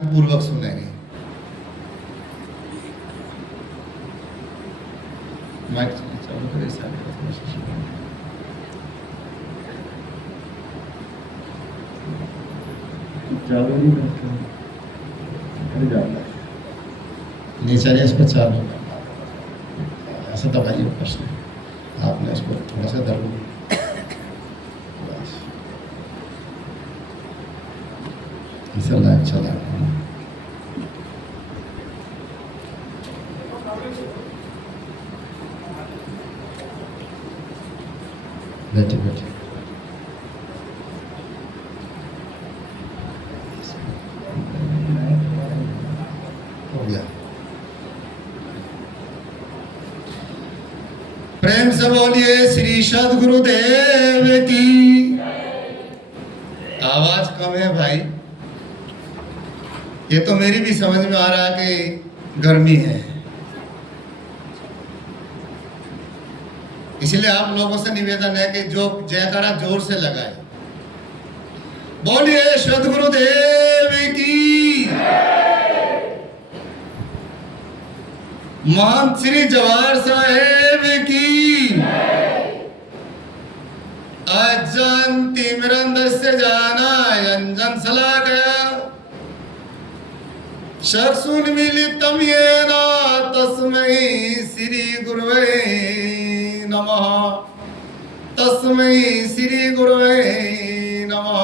पूर्वक सुनेंगे। माइक चालू करें सारे चालू नहीं करते अरे जाता है नीचे इस पर चालू ऐसा दबाइए ऊपर से आपने इसको थोड़ा सा दबो बस इसे लाइव चला बैठे बैठे हो गया। प्रेम से बोलिए श्री सद्गुरुदेव की। आवाज कम है भाई, ये तो मेरी भी समझ में आ रहा है कि गर्मी है, इसलिए आप लोगों से निवेदन है कि जो जयकारा जोर से लगाए। बोलिए सद्गुरुदेव की। महंत श्री जवाहर साहेब की। अजन तिमिरंद से जाना अंजन सला गया शर्सुन मिलितम येना तस्मै श्री गुरुवे नमः। तस्मै श्री गुरुवे नमः।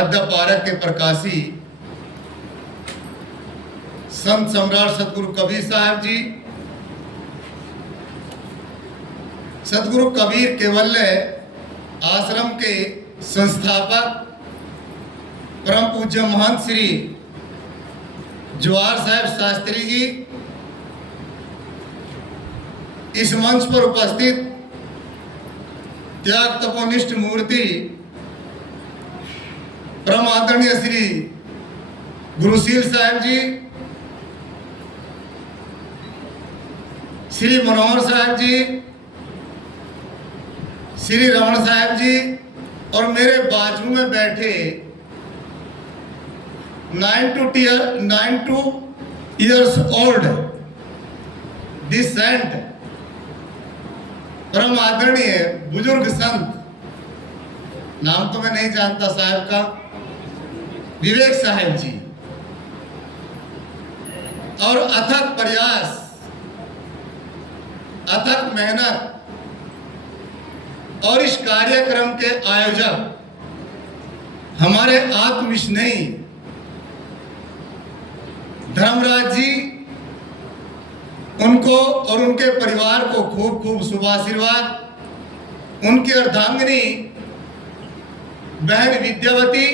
अद्य पारक के प्रकाशी संत सम्राट सतगुरु कबीर साहब जी, सतगुरु कबीर केवल्य आश्रम के संस्थापक परम पूज्य महंत श्री जवाहर साहब शास्त्री जी, इस मंच पर उपस्थित त्याग तपोनिष्ठ मूर्ति परम आदरणीय श्री गुरुशील साहब जी, श्री मनोहर साहब जी, श्री रमन साहब जी और मेरे बाजू में बैठे 92 years old डिसेंट परम आदरणीय बुजुर्ग संत, नाम तो मैं नहीं जानता साहब का, विवेक साहब जी, और अथक प्रयास, अथक मेहनत और इस कार्यक्रम के आयोजक हमारे आत्मस्नेही धर्मराज जी, उनको और उनके परिवार को खूब खूब शुभ आशीर्वाद। उनकी अर्धांगिनी बहन विद्यावती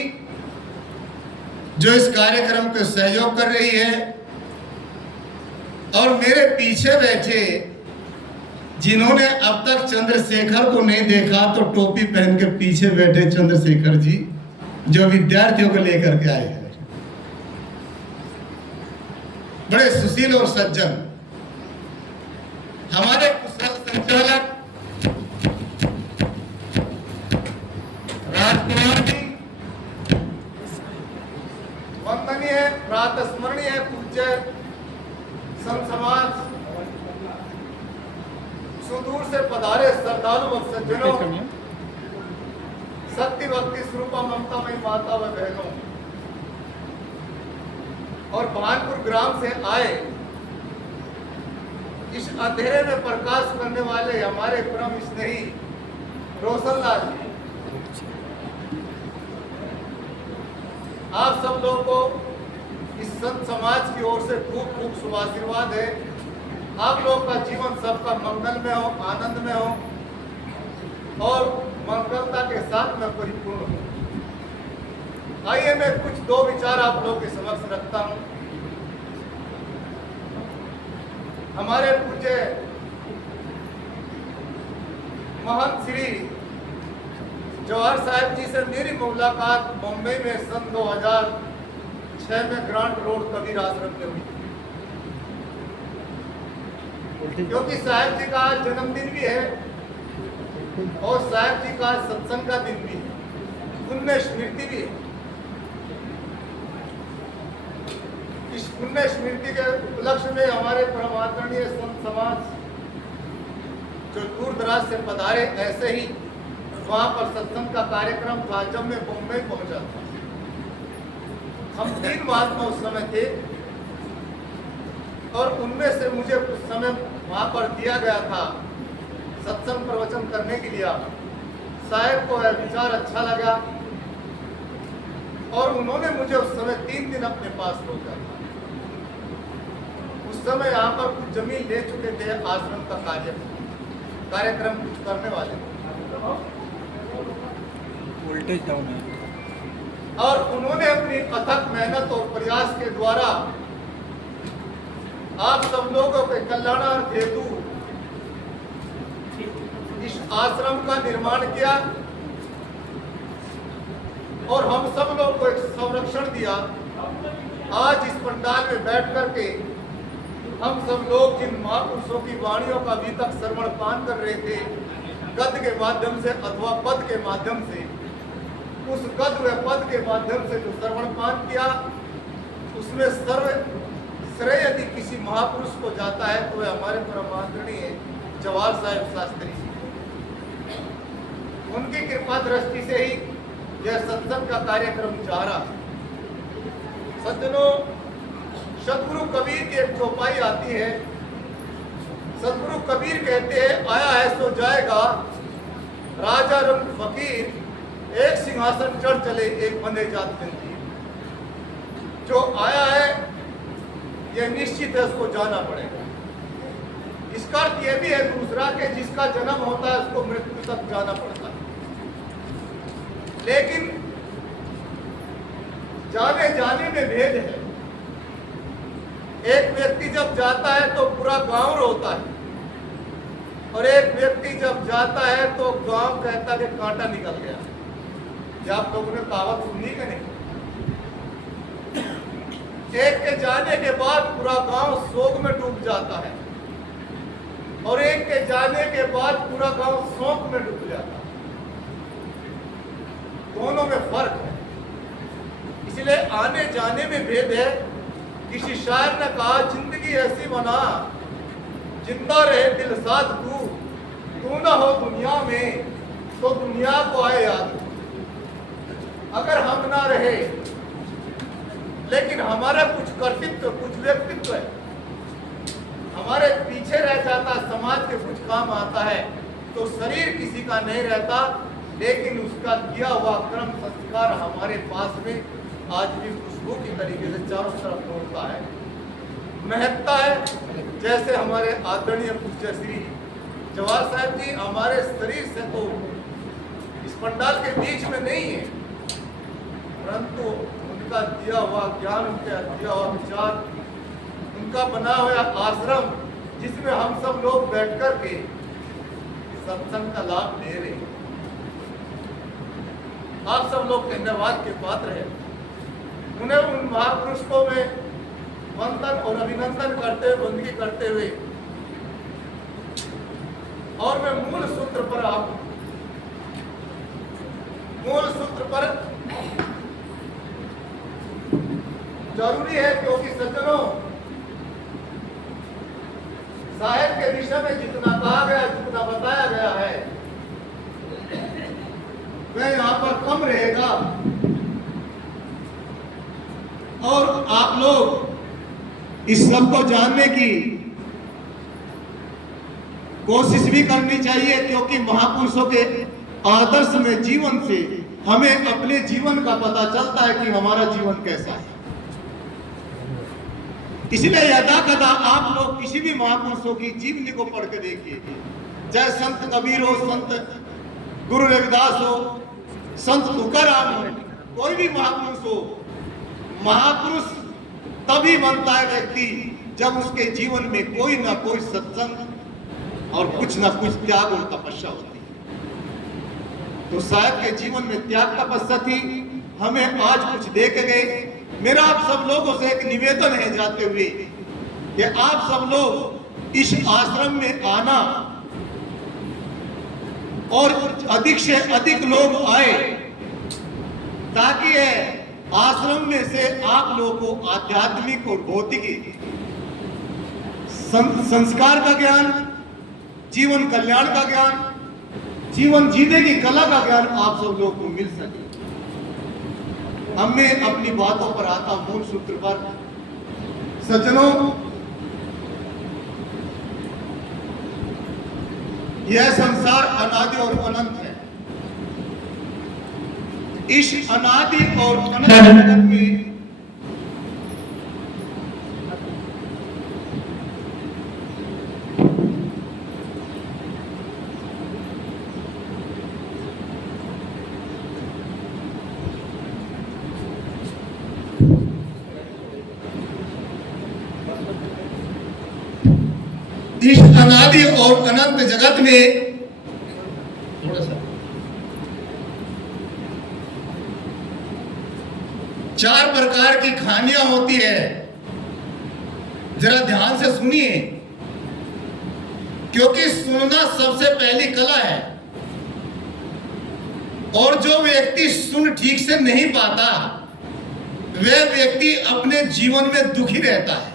जो इस कार्यक्रम को सहयोग कर रही है, और मेरे पीछे बैठे जिन्होंने अब तक चंद्रशेखर को नहीं देखा तो टोपी पहन के पीछे बैठे चंद्रशेखर जी जो विद्यार्थियों को लेकर के आए हैं, बड़े सुशील और सज्जन हमारे कुशल संचालक राजकुमार जी, वंदनीय प्रातस्मरणीय पूज्य संत समाज, सुदूर से पधारे श्रद्धालु व सज्जनों, शक्ति भक्ति स्वरूपा ममतामयी माता व बहनों, और भानपुर ग्राम से आए इस अंधेरे में प्रकाश करने वाले हमारे परम स्नेही रोशनलाल जी, आप सब लोगों को इस संत समाज की ओर से खूब खूब शुभ आशीर्वाद है। आप लोग का जीवन सबका मंगल में हो, आनंद में हो और मंगलता के साथ में परिपूर्ण हो। आइए मैं कुछ दो विचार आप लोगों के समक्ष रखता हूं। हमारे पूज्य महंत श्री जवाहर साहब जी से मेरी मुलाकात मुंबई में सन 2006 में ग्रांट रोड कबीर आश्रम में हुई, क्योंकि साहब जी का जन्मदिन भी है और साहब जी का सत्संग का दिन भी है, उनमें स्मृति भी है। पुण्य स्मृति के उपलक्ष्य में हमारे परम आदरणीय संत समाज जो दूर दराज से पधारे, ऐसे ही वहाँ पर सत्संग का कार्यक्रम था जब मैं बम्बई पहुंचा था। हम 3 महात्मा उस समय थे और उनमें से मुझे उस समय वहाँ पर दिया गया था सत्संग प्रवचन करने के लिए। साहब को यह विचार अच्छा लगा और उन्होंने मुझे उस समय 3 दिन अपने पास रोका था। उस समय यहाँ पर कुछ जमीन ले चुके थे, आश्रम का कार्यक्रम कुछ करने वाले वोल्टेज डाउन है और उन्होंने अपनी अथक मेहनत और प्रयास के द्वारा आप सब लोगों के कल्याणार्थ हेतु इस आश्रम का निर्माण किया और हम सब लोग को एक संरक्षण दिया। आज इस पंडाल में बैठ करके हम सब लोग जिन महापुरुषों की वाणियों का अभी तक श्रवण पान कर रहे थे, गद्य के माध्यम से अथवा पद के माध्यम से, उस गद्य व पद के माध्यम से जो श्रवण पान किया, उसमें सर्व श्रेय यदि किसी महापुरुष को जाता है तो वह हमारे परम आदरणीय जवाहर साहब शास्त्री जी। उनकी कृपा दृष्टि से ही यह सत्संग का कार्यक्रम जा रहा। सज्जनों, सतगुरु कबीर की एक चौपाई आती है। सतगुरु कबीर कहते हैं, आया है सो जाएगा, राजा रंग फकीर, एक सिंहासन चढ़ चले एक बंदे जात जंजीर। जो आया है यह निश्चित है, उसको जाना पड़ेगा। इसका अर्थ यह भी है दूसरा कि जिसका जन्म होता है उसको मृत्यु तक जाना पड़ता है। लेकिन जाने जाने में भेद है। एक व्यक्ति जब जाता है तो पूरा गांव रोता है और एक व्यक्ति जब जाता है तो गांव कहता है कि कांटा निकल गया। क्या आप लोगों ने कहावत सुनी कि नहीं? एक के जाने के बाद पूरा गांव शोक में डूब जाता है और एक के जाने के बाद पूरा गांव शोक में डूब जाता है। दोनों में फर्क है। इसलिए आने जाने में भेद है। किसी शायर ने कहा, जिंदगी ऐसी बना जिंदा रहे दिल साथ तू ना हो दुनिया में तो दुनिया को आए याद। अगर हम ना रहे लेकिन हमारा कुछ कर्तव्य, कुछ व्यक्तित्व है, हमारे पीछे रह जाता, समाज के कुछ काम आता है, तो शरीर किसी का नहीं रहता, लेकिन उसका किया हुआ कर्म संस्कार हमारे पास में आज भी खुशबू की तरीके से चारों तरफ दौड़ता है, महकता है। जैसे हमारे आदरणीय पूज्य श्री जवाहर साहब जी हमारे शरीर से तो इस पंडाल के बीच में नहीं है, परंतु उनका दिया हुआ ज्ञान, उनका दिया हुआ विचार, उनका बना हुआ आश्रम जिसमें हम सब लोग बैठ कर के सत्संग का लाभ ले रहे हैं। आप सब लोग धन्यवाद के पात्र हैं। उन्हें उन महापुरुष को मैं वंदन और अभिनंदन करते हुए, वंदगी करते हुए, और मैं मूल सूत्र पर आऊं। मूल सूत्र पर जरूरी है क्योंकि सज्जनों, साहेब के विषय में जितना कहा गया, जितना बताया गया है, वह यहाँ पर कम रहेगा। और आप लोग इस सब को जानने की कोशिश भी करनी चाहिए, क्योंकि महापुरुषों के आदर्श में, जीवन से हमें अपने जीवन का पता चलता है कि हमारा जीवन कैसा है। इसलिए यदा कदा आप लोग किसी भी महापुरुषों की जीवनी को पढ़ के देखिए, चाहे संत कबीर हो, संत गुरु रविदास हो, संत तुकाराम हो, कोई भी महापुरुष हो, महापुरुष तभी बनता है व्यक्ति जब उसके जीवन में कोई ना कोई सत्संग और कुछ ना कुछ त्याग और तपस्या होती है। तो साहब के जीवन में त्याग तपस्या थी, हमें आज कुछ दे के गए। मेरा आप सब लोगों से एक निवेदन है जाते हुए कि आप सब लोग इस आश्रम में आना और अधिक से अधिक लोग आए, ताकि आश्रम में से आप लोगों को आध्यात्मिक और भौतिक संस्कार का ज्ञान, जीवन कल्याण का ज्ञान, जीवन जीने की कला का ज्ञान आप सब लोगों को मिल सके। अब मैं अपनी बातों पर आता हूं मूल सूत्र पर। सज्जनों, यह संसार अनादि और अनंत है। इस अनादि और अनंत जगत में इस अनादि और अनंत जगत में थोड़ा सा 4 प्रकार की कहानियां होती है। जरा ध्यान से सुनिए, क्योंकि सुनना सबसे पहली कला है। और जो व्यक्ति सुन ठीक से नहीं पाता, वह व्यक्ति अपने जीवन में दुखी रहता है।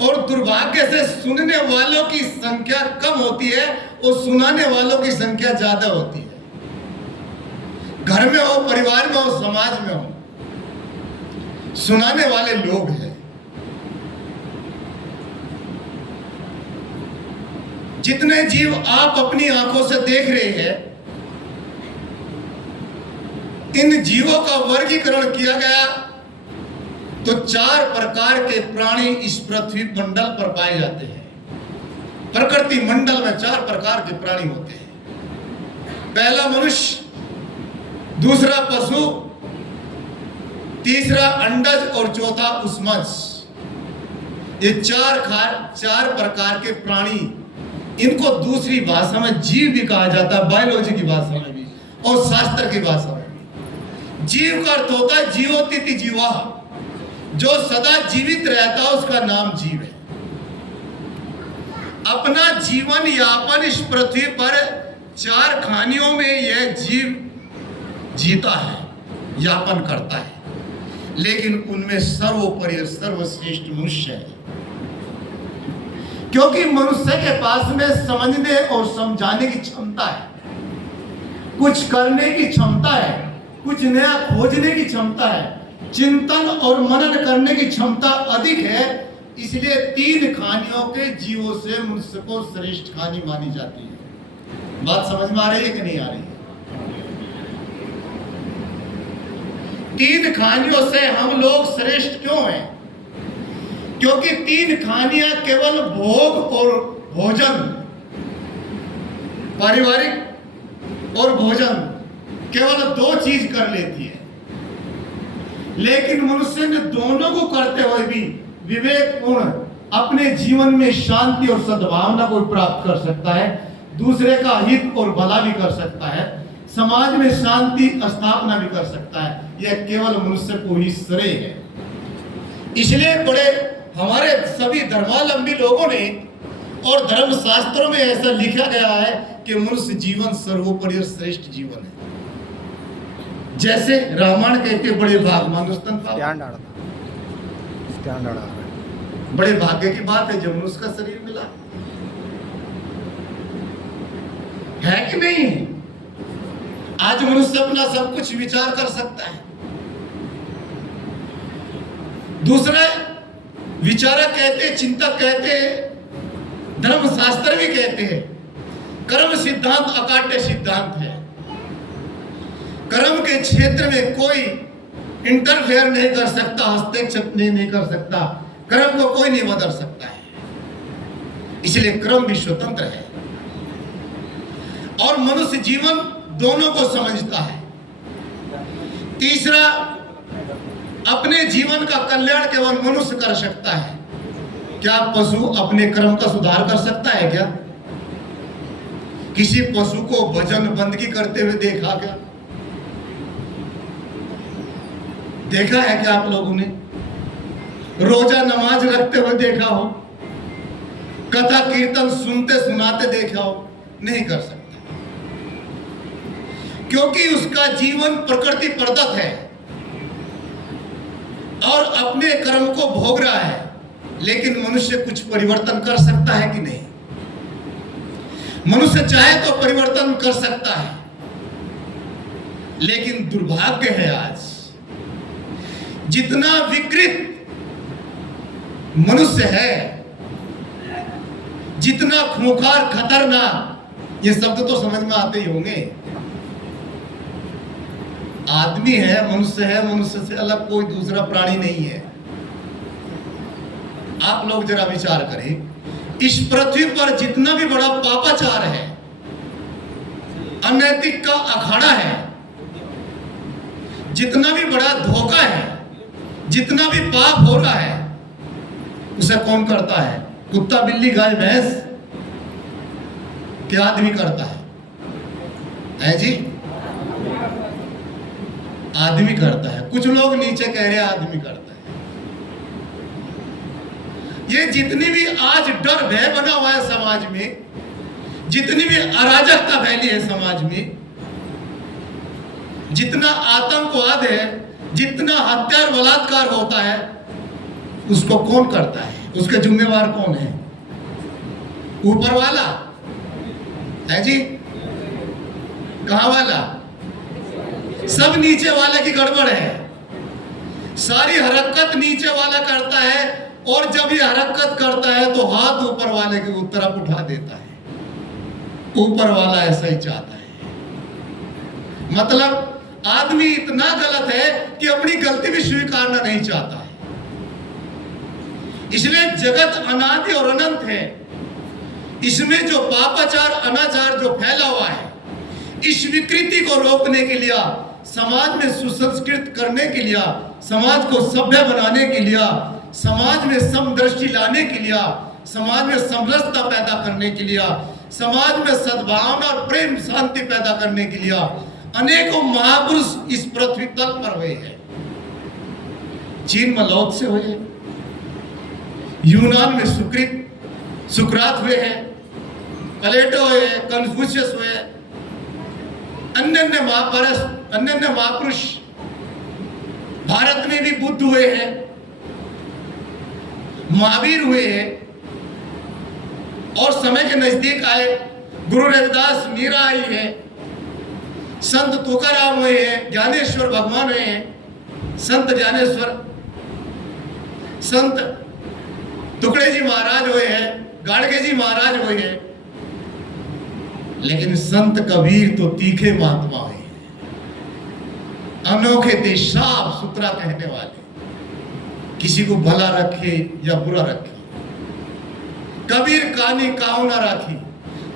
और दुर्भाग्य से सुनने वालों की संख्या कम होती है और सुनाने वालों की संख्या ज्यादा होती है। घर में हो, परिवार में हो, समाज में हो, सुनाने वाले लोग हैं। जितने जीव आप अपनी आंखों से देख रहे हैं, इन जीवों का वर्गीकरण किया गया तो 4 प्रकार के प्राणी इस पृथ्वी मंडल पर पाए जाते हैं। प्रकृति मंडल में 4 प्रकार के प्राणी होते हैं। पहला मनुष्य, दूसरा पशु, तीसरा अंडज और चौथा उष्मज। ये 4 प्रकार के प्राणी, इनको दूसरी भाषा में जीव भी कहा जाता है, बायोलॉजी की भाषा में भी और शास्त्र की भाषा में भी। जीव का अर्थ होता है जीवोतिथि जीवा, जो सदा जीवित रहता है उसका नाम जीव है। अपना जीवन यापन इस पृथ्वी पर 4 खानियों में यह जीव जीता है, यापन करता है। लेकिन उनमें सर्वोपरि और सर्वश्रेष्ठ मनुष्य है, क्योंकि मनुष्य के पास में समझने और समझाने की क्षमता है, कुछ करने की क्षमता है, कुछ नया खोजने की क्षमता है, चिंतन और मनन करने की क्षमता अधिक है। इसलिए 3 खानियों के जीवों से मनुष्य को श्रेष्ठ खानी मानी जाती है। बात समझ में आ रही है कि नहीं आ रही है? 3 खानियों से हम लोग श्रेष्ठ क्यों हैं? क्योंकि 3 खानियां केवल भोग और भोजन, पारिवारिक और भोजन, केवल 2 चीज कर लेती है। लेकिन मनुष्य ने दोनों को करते हुए भी विवेकपूर्ण अपने जीवन में शांति और सद्भावना को प्राप्त कर सकता है, दूसरे का हित और भला भी कर सकता है, समाज में शांति स्थापना भी कर सकता है। यह केवल मनुष्य को ही श्रेय है। इसलिए बड़े हमारे सभी धर्मावलंबी लोगों ने और धर्म शास्त्रों में ऐसा लिखा गया है कि मनुष्य जीवन सर्वोपरि और श्रेष्ठ जीवन है। जैसे रामायण कहते बड़े भाग मानुस्तन बड़े भाग्य की बात है जब मनुष्य का शरीर मिला, है कि नहीं? आज मनुष्य अपना सब कुछ विचार कर सकता है। दूसरा विचारक कहते, चिंतक कहते, धर्मशास्त्र भी कहते हैं कर्म सिद्धांत अकाट्य सिद्धांत है। कर्म के क्षेत्र में कोई इंटरफेयर नहीं कर सकता, हस्तक्षेप नहीं कर सकता, कर्म को कोई नहीं बदल सकता है। इसलिए कर्म भी स्वतंत्र है और मनुष्य जीवन दोनों को समझता है। तीसरा, अपने जीवन का कल्याण केवल मनुष्य कर सकता है। क्या पशु अपने कर्म का सुधार कर सकता है क्या? किसी पशु को भजन बंदगी करते हुए देखा क्या? देखा है क्या आप लोगों ने? रोजा नमाज रखते हुए देखा हो? कथा कीर्तन सुनते सुनाते देखा हो? नहीं कर सकता। क्योंकि उसका जीवन प्रकृति प्रदत्त है और अपने कर्म को भोग रहा है। लेकिन मनुष्य कुछ परिवर्तन कर सकता है कि नहीं? मनुष्य चाहे तो परिवर्तन कर सकता है, लेकिन दुर्भाग्य है आज जितना विकृत मनुष्य है, जितना खूंखार, खतरनाक, ये शब्द तो समझ में आते ही होंगे। आदमी है, मनुष्य से अलग कोई दूसरा प्राणी नहीं है। आप लोग जरा विचार करें, इस पृथ्वी पर जितना भी बड़ा पापाचार है, अनैतिक का अखाड़ा है, जितना भी बड़ा धोखा है, जितना भी पाप हो रहा है, उसे कौन करता है? कुत्ता, बिल्ली, गाय, भैंस? क्या आदमी करता है जी? आदमी करता है। कुछ लोग नीचे कह रहे हैं आदमी करता है। ये जितनी भी आज डर भय बना हुआ है समाज में, जितनी भी अराजकता फैली है समाज में, जितना आतंकवाद है, जितना हत्या और बलात्कार होता है, उसको कौन करता है? उसके जिम्मेवार कौन है? ऊपर वाला है जी? कहां वाला? सब नीचे वाले की गड़बड़ है। सारी हरकत नीचे वाला करता है, और जब ये हरकत करता है तो हाथ ऊपर वाले की तरफ उठा देता है। ऊपर वाला ऐसा ही चाहता है। मतलब आदमी इतना गलत है कि अपनी गलती भी स्वीकारना नहीं चाहता है। इसलिए जगत अनादि और अनंत है। इसमें जो पापाचार, अनाचार जो फैला हुआ है, इस विकृति को रोकने के लिए, समाज में सुसंस्कृत करने के लिए, समाज को सभ्य बनाने के लिए, समाज में समदृष्टि लाने के लिए, समाज में समरसता पैदा करने के लिए, समाज में सद्भावना और प्रेम शांति पैदा करने के लिए अनेकों महापुरुष इस पृथ्वी तल पर हुए हैं। चीन में लौत से हुए, यूनान में सुकरात हुए हैं, प्लेटो हुए, कन्फ्यूशियस हुए, अन्य महापुरुष, भारत में भी बुद्ध हुए हैं, महावीर हुए हैं, और समय के नजदीक आए गुरु रविदास, मीरा आई है, संत तुकाराम हुए हैं, ज्ञानेश्वर भगवान हुए हैं, संत ज्ञानेश्वर, संत टुकड़े जी महाराज हुए हैं, गाड़गे जी महाराज हुए हैं। लेकिन संत कबीर तो तीखे महात्मा हुए हैं, अनोखे थे, साफ सुथरा कहने वाले, किसी को भला रखे या बुरा रखे। कबीर कानी काऊ ना राखी,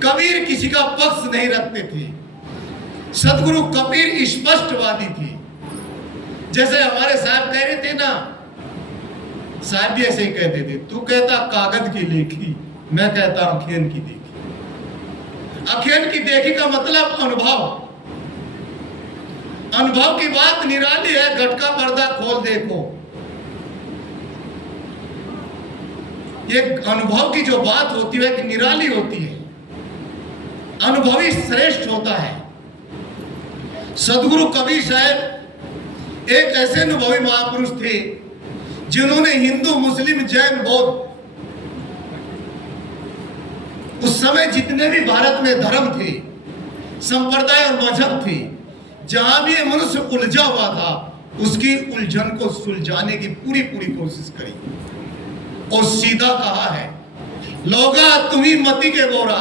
कबीर किसी का पक्ष नहीं रखते थे। सदगुरु कबीर स्पष्टवादी थे। जैसे हमारे साहब कह रहे थे ना, साहब भी ऐसे ही कहते थे, तू कहता कागज की लेखी, मैं कहता अखियन की देखी। अखियन की देखी का मतलब अनुभव। अनुभव की बात निराली है, घट का पर्दा खोल देखो। ये अनुभव की जो बात होती है कि निराली होती है, अनुभवी श्रेष्ठ होता है। सदगुरु कबीर साहब एक ऐसे अनुभवी महापुरुष थे जिन्होंने हिंदू, मुस्लिम, जैन, बौद्ध, उस समय जितने भी भारत में धर्म थे, संप्रदाय और मजहब थे, जहां भी मनुष्य उलझा हुआ था, उसकी उलझन को सुलझाने की पूरी कोशिश करी। और सीधा कहा है, लोगा तुम्ही मति के बोरा,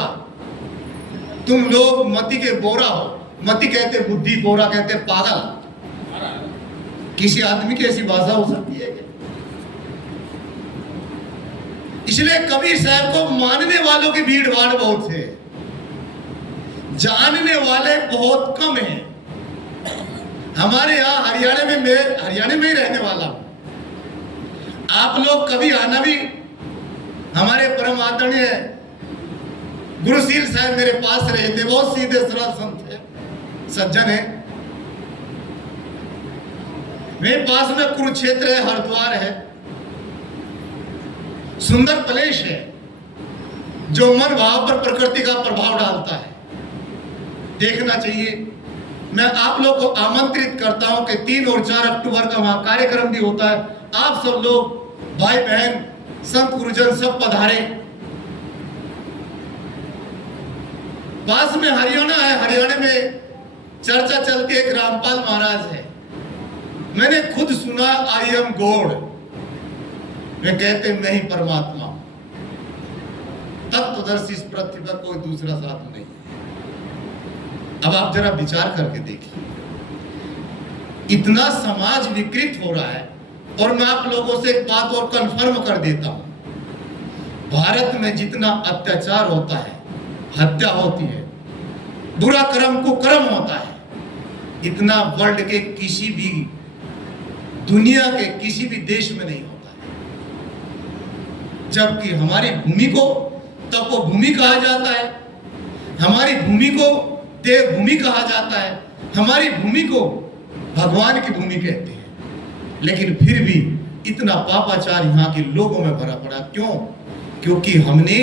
तुम लोग मति के बोरा हो। मति कहते बुद्धि, बोरा कहते पागल। किसी आदमी की ऐसी भाषा हो सकती है क्या? इसलिए कबीर साहब को मानने वालों की भीड़ भाड़ बहुत है, जानने वाले बहुत कम हैं। हमारे यहाँ हरियाणा में, मैं हरियाणा में ही रहने वाला हूं। आप लोग कभी आना भी, हमारे परम आदरणीय गुरुशील साहब मेरे पास रहे थे, बहुत सीधे सरल संत है, सज्जन है। मेरे पास में कुरुक्षेत्र है, हरिद्वार है, सुंदर प्लेस है जो मन भाव पर प्रकृति का प्रभाव डालता है, देखना चाहिए। मैं आप लोग को आमंत्रित करता हूं कि 3 और 4 अक्टूबर का वहां कार्यक्रम भी होता है। आप सब लोग भाई बहन संत गुरुजन सब पधारे। पास में हरियाणा है, हरियाणा में चर्चा चलती है, एक रामपाल महाराज है। मैंने खुद सुना आई एम गॉड, वे कहते मैं ही परमात्मा हूं। तत्वदर्शी इस पृथ्वी पर कोई दूसरा साथ नहीं है। अब आप जरा विचार करके देखिए, इतना समाज विकृत हो रहा है। और मैं आप लोगों से एक बात और कंफर्म कर देता हूं, भारत में जितना अत्याचार होता है, हत्या होती है, बुरा कर्म कुकर्म होता है, इतना वर्ल्ड के किसी भी दुनिया के किसी भी देश में नहीं होता है। जबकि हमारी भूमि को तपोभूमि कहा जाता है, हमारी भूमि को देवभूमि कहा जाता है, हमारी भूमि को भगवान की भूमि कहते हैं। लेकिन फिर भी इतना पापाचार यहाँ के लोगों में भरा पड़ा। क्यों? क्योंकि हमने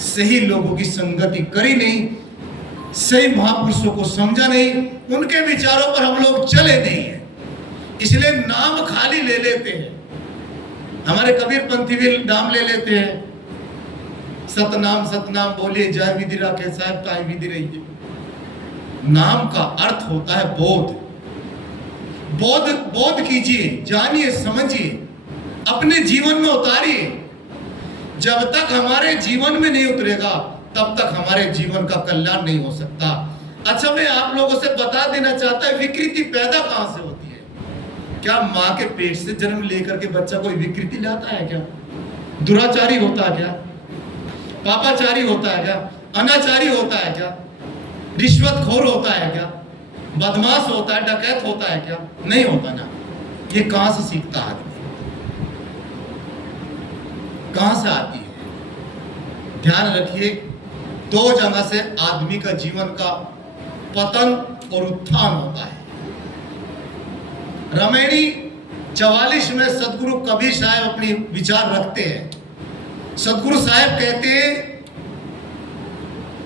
सही लोगों की संगति करी नहीं, सही महापुरुषों को समझा नहीं, उनके विचारों पर हम लोग चले नहीं हैं। इसलिए नाम खाली ले लेते हैं। हमारे कबीर पंथी भी नाम ले लेते हैं, सतनाम बोलिए जय विधि राखे साहब ताई विधि रहिए। नाम का अर्थ होता है बोध। बोध कीजिए, जानिए, समझिए, अपने जीवन में उतारिए। जब तक हमारे जीवन में नहीं उतरेगा तब तक हमारे जीवन का कल्याण नहीं हो सकता। अच्छा, मैं आप लोगों से बता देना चाहता हूं, विकृति पैदा कहां से होती है? क्या मां के पेट से जन्म लेकर के बच्चा कोई विकृति लाता है क्या? दुराचारी होता है क्या? पापाचारी होता है क्या? अनाचारी होता है क्या? रिश्वतखोर होता है क्या? बदमाश होता है, डकैत होता है क्या? नहीं होता ना। ये कहां से सीखता है आदमी? कहां से आती है? ध्यान रखिए, 2 जगह से आदमी का जीवन का पतन और उत्थान होता है। रमैनी 44 में सदगुरु कबीर साहब अपनी विचार रखते हैं। सदगुरु साहब कहते हैं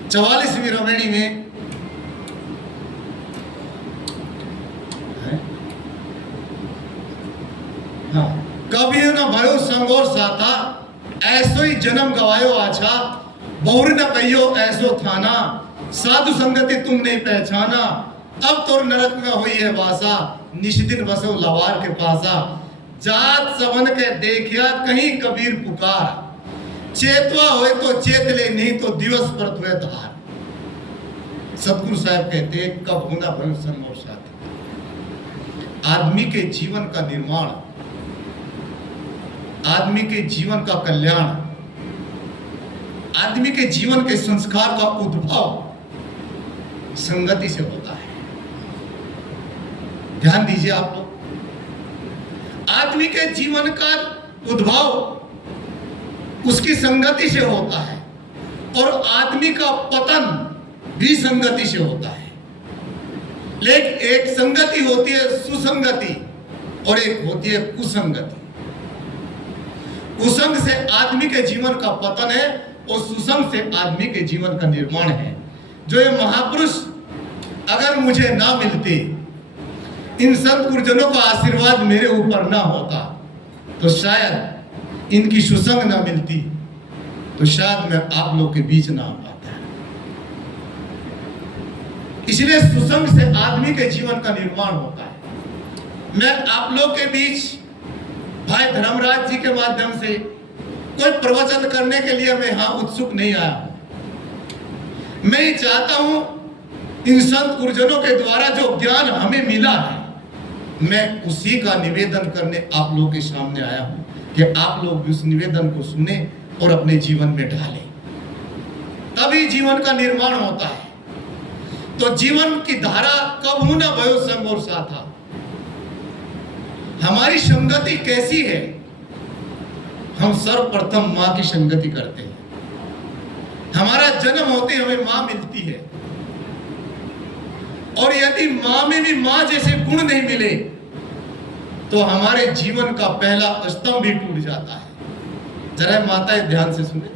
44वीं रमैनी में, हाँ, कभी न भयो संगोर साथा, ऐसो ही जन्म गवायो आछा, बहुर न कहियो ऐसो थाना, साधु संगति तुम नहीं पहचाना, अब तो नरक में हुई है वासा, निष्दिन बसो लवार के पासा, जात सबन के देखिया कहीं कबीर पुकार, चेतवा होए तो चेत ले, नहीं तो दिवस पर तुए धार। सतगुरु साहब कहते कब होना भयो संग और साथी। आदमी के जीवन का निर्माण, आदमी के जीवन का कल्याण, आदमी के जीवन के संस्कार का उद्भव संगति से होता है। ध्यान दीजिए आप लोग, आदमी के जीवन का उद्भव उसकी संगति से होता है और आदमी का पतन भी संगति से होता है। लेकिन एक संगति होती है सुसंगति और एक होती है कुसंगति। कुसंग से आदमी के जीवन का पतन है और सुसंग से आदमी के जीवन का निर्माण है। जो ये महापुरुष अगर मुझे ना मिलते, इन संत गुरुजनों का आशीर्वाद मेरे ऊपर ना होता, तो शायद इनकी सुसंग ना मिलती, तो शायद मैं आप लोग के बीच ना आ पाता। इसलिए सुसंग से आदमी के जीवन का निर्माण होता है। मैं आप लोग के बीच भाई धर्मराज जी के माध्यम से कोई प्रवचन करने के लिए मैं यहां उत्सुक नहीं आया हूं। मैं ये चाहता हूं इन संत गुरुजनों के द्वारा जो ज्ञान हमें मिला है, मैं उसी का निवेदन करने आप लोगों के सामने आया हूं कि आप लोग भी उस निवेदन को सुने और अपने जीवन में ढालें। तभी जीवन का निर्माण होता है। तो जीवन की धारा कब होना भयो संग और साथा। हमारी संगति कैसी है? हम सर्वप्रथम मां की संगति करते हैं। हमारा जन्म होते हमें मां मिलती है, और यदि मां में भी मां जैसे गुण नहीं मिले तो हमारे जीवन का पहला स्तंभ भी टूट जाता है। जरा माताएं ध्यान से सुने,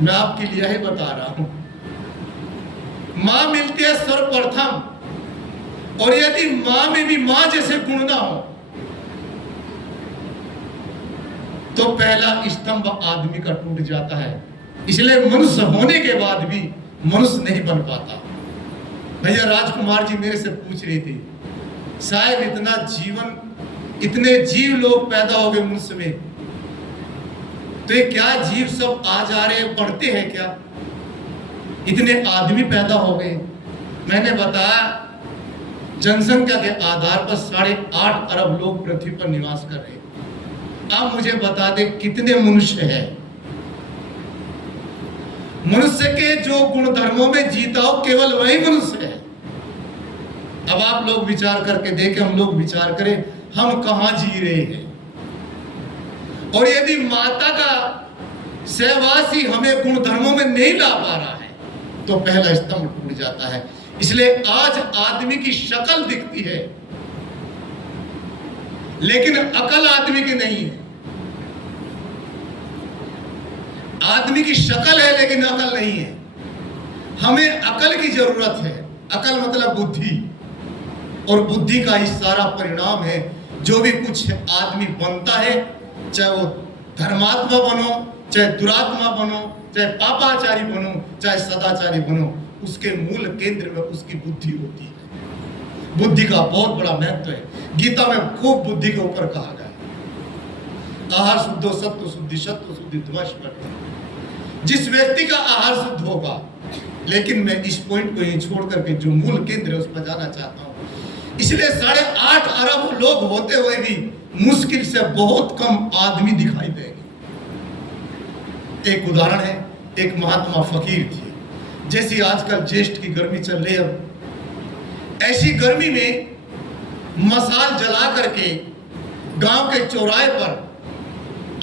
मैं आपके लिए ही बता रहा हूं। मां मिलती है सर्वप्रथम, और यदि मां में भी मां जैसे गुण ना हो तो पहला स्तंभ आदमी का टूट जाता है। इसलिए मनुष्य होने के बाद भी मनुष्य नहीं बन पाता। भैया राजकुमार जी मेरे से पूछ रही थी, साहब इतना जीवन, इतने जीव लोग पैदा हो गए मनुष्य में, तो ये क्या जीव सब आ जा रहे हैं, बढ़ते हैं क्या? इतने आदमी पैदा हो गए। मैंने बताया जनसंख्या के आधार पर 8.5 अरब लोग पृथ्वी पर निवास कर रहे हैं। आप मुझे बता दे कितने मनुष्य हैं? मनुष्य के जो गुणधर्मों में जीता हो केवल वही मनुष्य है। अब आप लोग विचार करके देखें, हम लोग विचार करें, हम कहां जी रहे हैं। और यदि माता का सहवासी हमें गुणधर्मों में नहीं ला पा रहा है तो पहला स्तंभ टूट जाता है। इसलिए आज आदमी की शक्ल दिखती है लेकिन अकल आदमी की नहीं है। आदमी की शक्ल है लेकिन अकल नहीं है। हमें अकल की जरूरत है। अकल मतलब बुद्धि, और बुद्धि का ही सारा परिणाम है। जो भी कुछ आदमी बनता है, चाहे वो धर्मात्मा बनो, चाहे दुरात्मा बनो, चाहे पापाचारी बनो, चाहे सदाचारी बनो, उसके मूल केंद्र में उसकी बुद्धि होती है। बुद्धि का बहुत बड़ा महत्व है। गीता में खूब बुद्धि के ऊपर कहा गया है, आहार शुद्धो सत्व शुद्धि, सत्व शुद्धि ध्वस्त। जिस व्यक्ति का आहार शुद्ध होगा, लेकिन मैं इस पॉइंट को ही छोड़ करके जो मूल केंद्र है उस पर जाना चाहता हूं। इसलिए 8.5 अरब लोग होते हुए भी मुश्किल से बहुत कम आदमी दिखाई देंगे। एक उदाहरण है, एक महात्मा फकीर थे। जैसी आजकल ज्येष्ठ की गर्मी चल रही है, ऐसी गर्मी में मसाल जला करके गांव के चौराहे पर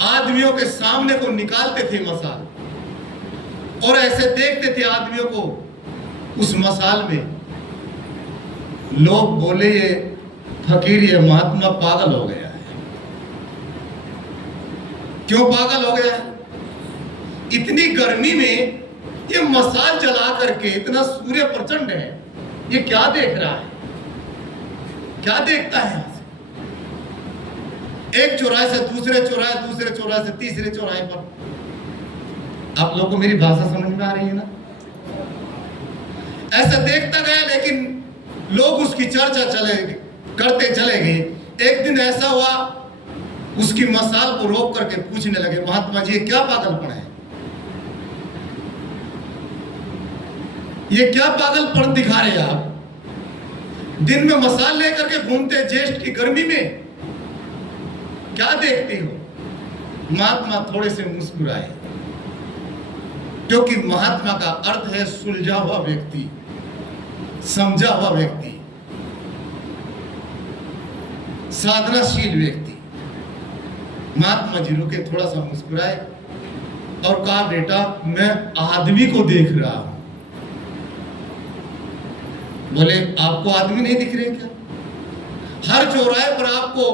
आदमियों के सामने को निकालते थे मसाल, और ऐसे देखते थे आदमियों को उस मसाल में। लोग बोले ये फकीर, ये महात्मा पागल हो गया है। क्यों पागल हो गया है? इतनी गर्मी में ये मसाल जला करके, इतना सूर्य प्रचंड है, ये क्या देख रहा है? क्या देखता है? एक चौराहे से दूसरे चौराहे, दूसरे चौराहे से तीसरे चौराहे पर। आप लोगों को मेरी भाषा समझ में आ रही है ना? ऐसा देखता गया, लेकिन लोग उसकी चर्चा करते चले गए। एक दिन ऐसा हुआ, उसकी मसाल को रोक करके पूछने लगे, महात्मा जी ये क्या पागलपन है? ये क्या पागलपन दिखा रहे हैं आप? दिन में मसाल लेकर के घूमते, ज्येष्ठ की गर्मी में, क्या देखते हो? महात्मा थोड़े से मुस्कुराए, क्योंकि महात्मा का अर्थ है सुलझा हुआ व्यक्ति, समझा हुआ व्यक्ति, साधनाशील व्यक्ति। महात्मा जी रुके, थोड़ा सा मुस्कुराए और कहा, बेटा मैं आदमी को देख रहा हूं। बोले आपको आदमी नहीं दिख रहे क्या? हर चौराहे पर आपको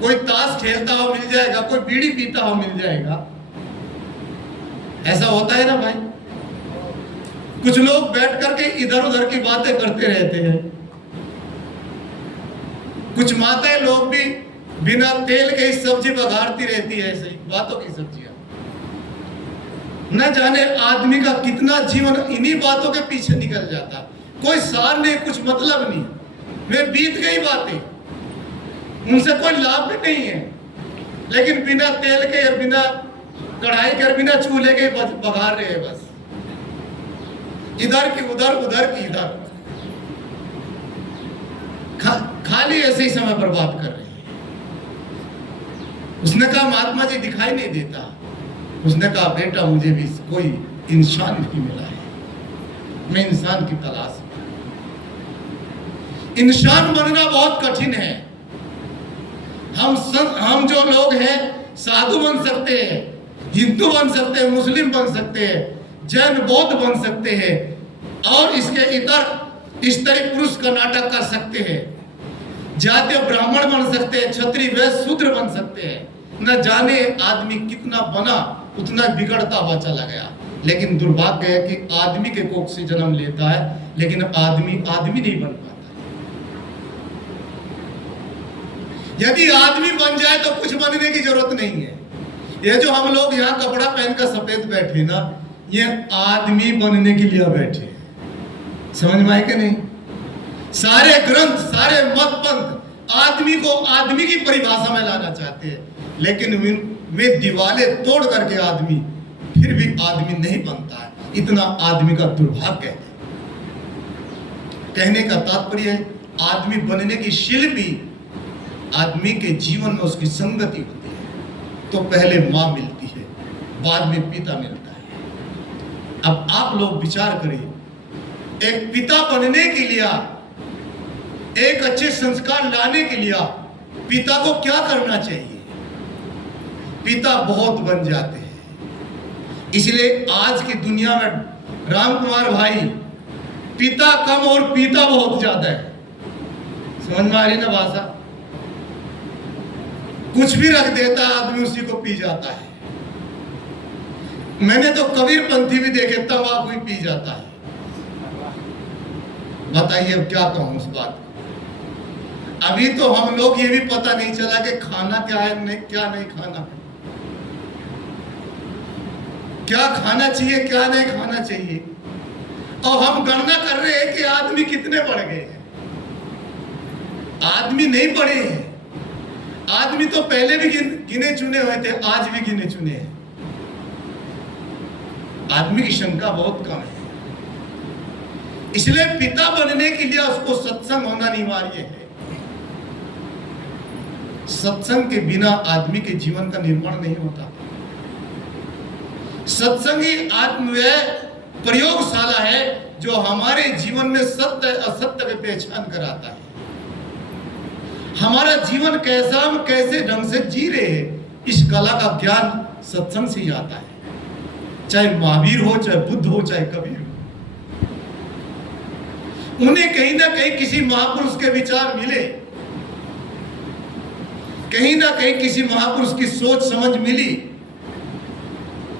कोई ताश खेलता हुआ मिल जाएगा, कोई बीड़ी पीता हुआ मिल जाएगा। ऐसा होता है ना भाई? कुछ लोग बैठ करके इधर उधर की बातें करते रहते हैं। कुछ माताएं लोग भी बिना तेल के ही सब्जी बघारती रहती है, ऐसे ही बातों की सब्जियां। न जाने आदमी का कितना जीवन इन्हीं बातों के पीछे निकल जाता। कोई सार नहीं, कुछ मतलब नहीं, वे बीत गई बातें, उनसे कोई लाभ भी नहीं है, लेकिन बिना तेल के या बिना कढ़ाई के, बिना चूल्हे के बघार रहे हैं बस। इधर की उधर, उधर की इधर, खाली ऐसे ही समय बर्बाद कर रहे हैं। उसने कहा महात्मा जी दिखाई नहीं देता। उसने कहा बेटा मुझे भी कोई इंसान नहीं मिला है, मैं इंसान की तलाश में। इंसान बनना बहुत कठिन है। हम जो लोग हैं साधु बन सकते हैं, हिंदू बन सकते हैं, मुस्लिम बन सकते हैं, जैन बौद्ध बन सकते हैं, और इसके इतर स्त्री पुरुष का नाटक कर सकते हैं, जातीय ब्राह्मण बन सकते हैं, क्षत्रिय वैश्य शूद्र बन सकते हैं। न जाने आदमी कितना बना उतना बिगड़ता हुआ चला गया। लेकिन दुर्भाग्य है कि आदमी के कोख से जन्म लेता है, लेकिन आदमी आदमी नहीं बन पाता। यदि आदमी बन जाए तो कुछ बनने की जरूरत नहीं है। ये जो हम लोग यहाँ कपड़ा पहनकर सफेद बैठे ना, ये आदमी बनने के लिए बैठे हैं। समझ में आए कि नहीं? सारे ग्रंथ, सारे मत पंथ आदमी को आदमी की परिभाषा में लाना चाहते हैं, लेकिन वे दीवारें तोड़ करके आदमी फिर भी आदमी नहीं बनता है। इतना आदमी का दुर्भाग्य है। कहने का तात्पर्य है, आदमी बनने की शिल्पी आदमी के जीवन में उसकी संगति होती है। तो पहले मां मिलती है, बाद में पिता मिलता है। अब आप लोग विचार करिए, एक पिता बनने के लिए, एक अच्छे संस्कार लाने के लिए पिता को क्या करना चाहिए? पिता बहुत बन जाते हैं। इसलिए आज की दुनिया में राम कुमार भाई, पिता कम और पीता बहुत ज्यादा है। समझ में आ रही ना भाषा? कुछ भी रख देता है आदमी, उसी को पी जाता है। मैंने तो कबीर पंथी भी देखे, तंबाकू ही पी जाता है। बताइए अब क्या कहूं उस बात को। अभी तो हम लोग ये भी पता नहीं चला कि खाना क्या है, नहीं क्या नहीं खाना, क्या खाना चाहिए क्या नहीं खाना चाहिए। और हम गणना कर रहे हैं कि आदमी कितने बढ़ गए हैं। आदमी नहीं बढ़े हैं। आदमी तो पहले भी गिने चुने हुए थे, आज भी गिने चुने हैं। आदमी की संख्या बहुत कम है। इसलिए पिता बनने के लिए उसको सत्संग होना अनिवार्य है। सत्संग के बिना आदमी के जीवन का निर्माण नहीं होता। सत्संग ही आत्मव्यय प्रयोगशाला है, जो हमारे जीवन में सत्य असत्य की पहचान कराता है। हमारा जीवन कैसा, हम कैसे ढंग से जी रहे हैं, इस कला का ज्ञान सत्संग से ही आता है। चाहे महावीर हो, चाहे बुद्ध हो, चाहे कबीर हो, उन्हें कहीं ना कहीं किसी महापुरुष के विचार मिले, कहीं ना कहीं किसी महापुरुष की सोच समझ मिली,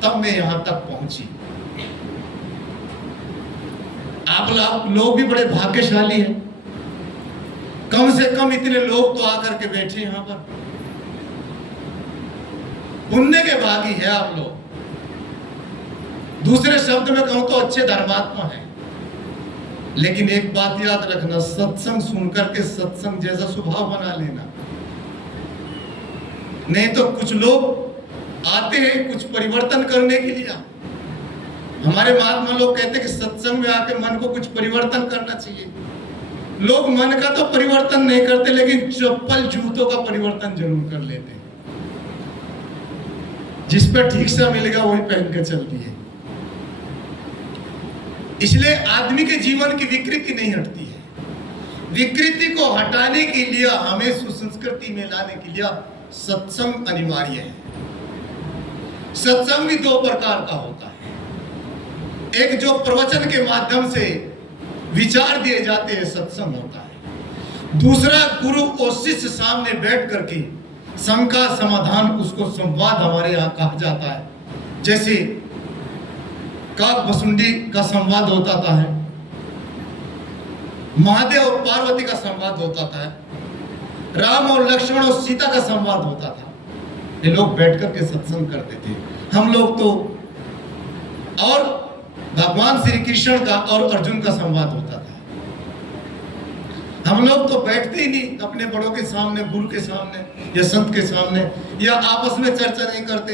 तब मैं यहां तक पहुंची। आप लोग भी बड़े भाग्यशाली हैं। कम से कम इतने लोग तो आकर के बैठे यहां पर। पुण्य के भागी है आप लोग। दूसरे शब्द में कहूं तो अच्छे धर्मात्मा हैं। लेकिन एक बात याद रखना, सत्संग सुनकर के सत्संग जैसा स्वभाव बना लेना। नहीं तो कुछ लोग आते हैं कुछ परिवर्तन करने के लिए। हमारे महात्मा लोग कहते हैं कि सत्संग में आके मन को कुछ परिवर्तन करना चाहिए। लोग मन का तो परिवर्तन नहीं करते, लेकिन चप्पल जूतों का परिवर्तन जरूर कर लेते हैं। जिस पर ठीक से मिलेगा वही पहन के चलती है। इसलिए आदमी के जीवन की विकृति नहीं हटती है। विकृति को हटाने के लिए, हमें सुसंस्कृति में लाने के लिए सत्संग अनिवार्य है। सत्संग भी दो प्रकार का होता है। एक जो प्रवचन के माध्यम से विचार दिए जाते हैं, सत्संग होता है। दूसरा गुरु और शिष्य सामने बैठ करके शंका समाधान, उसको संवाद हमारे यहाँ कहा जाता है। जैसे काक बसुंडी का संवाद होता था, महादेव और पार्वती का संवाद होता था, राम और लक्ष्मण और सीता का संवाद होता था। ये लोग बैठ करके सत्संग करते थे। हम लोग तो, और भगवान श्री कृष्ण का और अर्जुन का संवाद होता था। हम लोग तो बैठते ही नहीं अपने बड़ों के सामने, गुरु के सामने या संत के सामने, या आपस में चर्चा नहीं करते।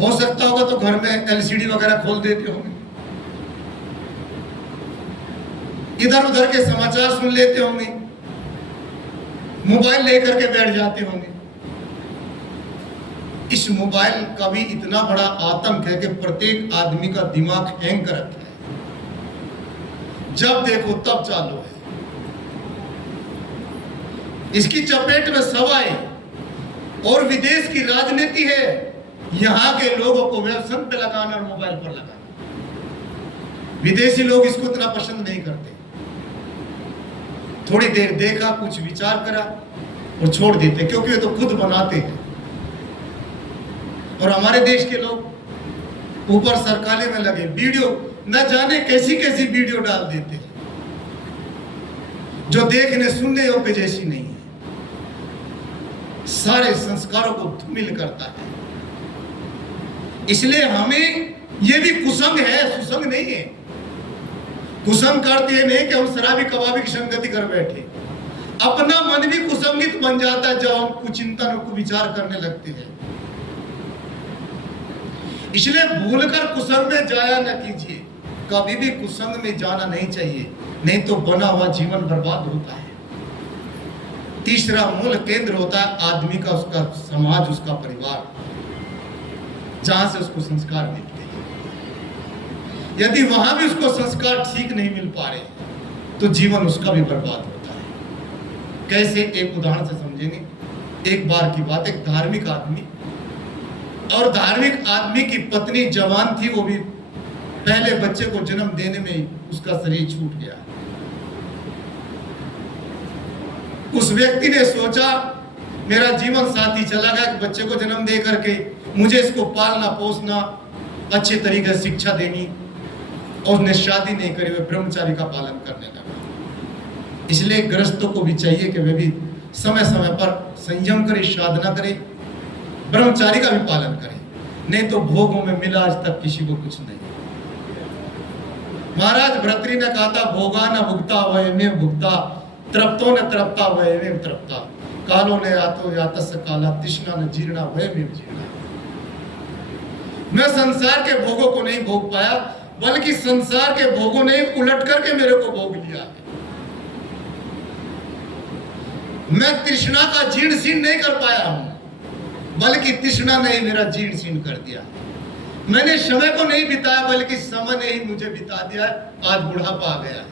हो सकता होगा तो घर में एलसीडी वगैरह खोल देते होंगे, इधर उधर के समाचार सुन लेते होंगे, मोबाइल लेकर के बैठ जाते होंगे। इस मोबाइल का भी इतना बड़ा आतंक है कि प्रत्येक आदमी का दिमाग हैंग कर रखा है। जब देखो तब चालू है। इसकी चपेट में सब आए, और विदेश की राजनीति है यहां के लोगों को व्यसन पे लगाना और मोबाइल पर लगाना। विदेशी लोग इसको इतना पसंद नहीं करते। थोड़ी देर देखा, कुछ विचार करा और छोड़ देते, क्योंकि ये तो खुद बनाते हैं। और हमारे देश के लोग ऊपर सरकाले में लगे वीडियो, न जाने कैसी कैसी वीडियो डाल देते हैं जो देखने सुनने योग्य जैसी नहीं है, सारे संस्कारों को धूमिल करता है। इसलिए हमें ये भी कुसंग है, सुसंग नहीं है। कुसंग का अर्थ ये नहीं कि हम शराबी कबाबी की संगति कर बैठे, अपना मन भी कुसंगित बन जाता है जब हम कुचिंतन और कुविचार करने लगते हैं। इसलिए भूलकर कुसंग में जाया न कीजिए, कभी भी कुसंग में जाना नहीं चाहिए, नहीं तो बना हुआ जीवन बर्बाद होता है। तीसरा मूल केंद्र होता है आदमी का, उसका समाज, उसका परिवार, जहां से उसको संस्कार मिलते हैं। यदि वहां भी उसको संस्कार ठीक नहीं मिल पा रहे तो जीवन उसका भी बर्बाद होता है। कैसे, एक उदाहरण से समझेंगे। एक बार की बात, एक धार्मिक आदमी और धार्मिक आदमी की पत्नी जवान थी, वो भी पहले बच्चे को जन्म देने में उसका शरीर छूट गया। उस व्यक्ति ने सोचा मेरा जीवन साथी चला गया, कि बच्चे को जन्म दे करके मुझे इसको पालना पोसना, अच्छे तरीके से शिक्षा देनी, और उसने शादी नहीं करी, वह ब्रह्मचारी का पालन करने लगा। इसलिए गृहस्थों को भी चाहिए कि वे भी समय समय पर संयम करें, साधना करें, ब्रह्मचारी का भी पालन करें, नहीं तो भोगों में मिला आज तक किसी को कुछ नहीं। महाराज भर्तृहरि ने कहा था, भोगा न भुगता वयमेव भुगता, तृप्तो न तृप्ता वयमेव तृप्ता, कालो ने यातो यातस्य काला, तृष्णा न जीर्णा वयमेव जीर्णा। मैं संसार के भोगों को नहीं भोग पाया, बल्कि संसार के भोगों ने उलट करके मेरे को भोग लिया है। मैं तृष्णा का जीर्ण शीर्ण नहीं कर पाया हूं, बल्कि तृष्णा ने ही मेरा जीर्ण शीर्ण कर दिया। मैंने समय को नहीं बिताया, बल्कि समय ने ही मुझे बिता दिया है। आज बुढ़ापा आ गया है,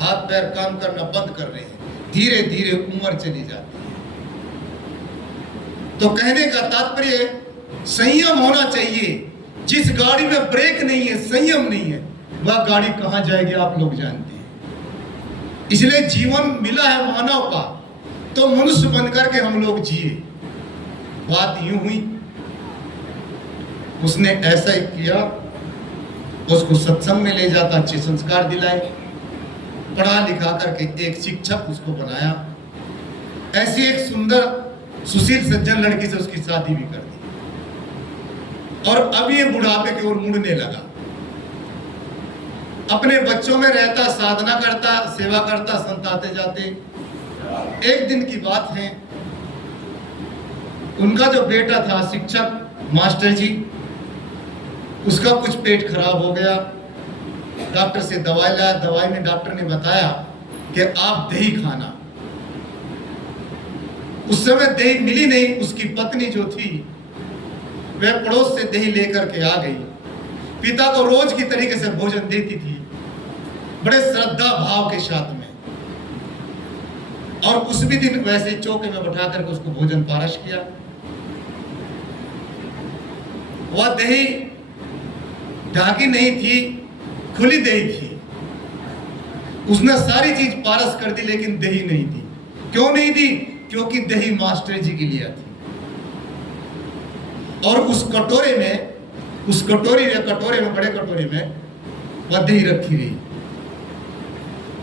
हाथ पैर काम करना बंद कर रहे हैं, धीरे धीरे उम्र चली जाती है। तो कहने का तात्पर्य संयम होना चाहिए। जिस गाड़ी में ब्रेक नहीं है, संयम नहीं है, वह गाड़ी कहां जाएगी आप लोग जानते हैं। इसलिए जीवन मिला है मानव का, तो मनुष्य बनकर के हम लोग जिए। बात यूं हुई, उसने ऐसा ही किया, उसको सत्संग में ले जाता, अच्छे संस्कार दिलाए, पढ़ा लिखा करके एक शिक्षक उसको बनाया। ऐसी एक सुंदर सुशील सज्जन लड़की से उसकी शादी भी कर दी, और अब ये बुढ़ापे की ओर मुड़ने लगा। अपने बच्चों में रहता, साधना करता, सेवा करता, संताते जाते। एक दिन की बात है, उनका जो बेटा था शिक्षक मास्टर जी, उसका कुछ पेट खराब हो गया। डॉक्टर से दवाई लाया, दवाई में डॉक्टर ने बताया कि आप दही खाना। उस समय दही मिली नहीं। उसकी पत्नी जो थी वह पड़ोस से दही लेकर के आ गई। पिता को रोज की तरीके से भोजन देती थी, बड़े श्रद्धा भाव के साथ में, और उस भी दिन वैसे चौके में बैठा करके उसको भोजन पारस किया। वह दही ढाकी नहीं थी, खुली दही थी। उसने सारी चीज पारस कर दी, लेकिन दही नहीं दी। क्यों नहीं दी? क्योंकि दही मास्टर जी के लिए थी। और उस कटोरे में, बड़े कटोरे में वह दही रखी गई,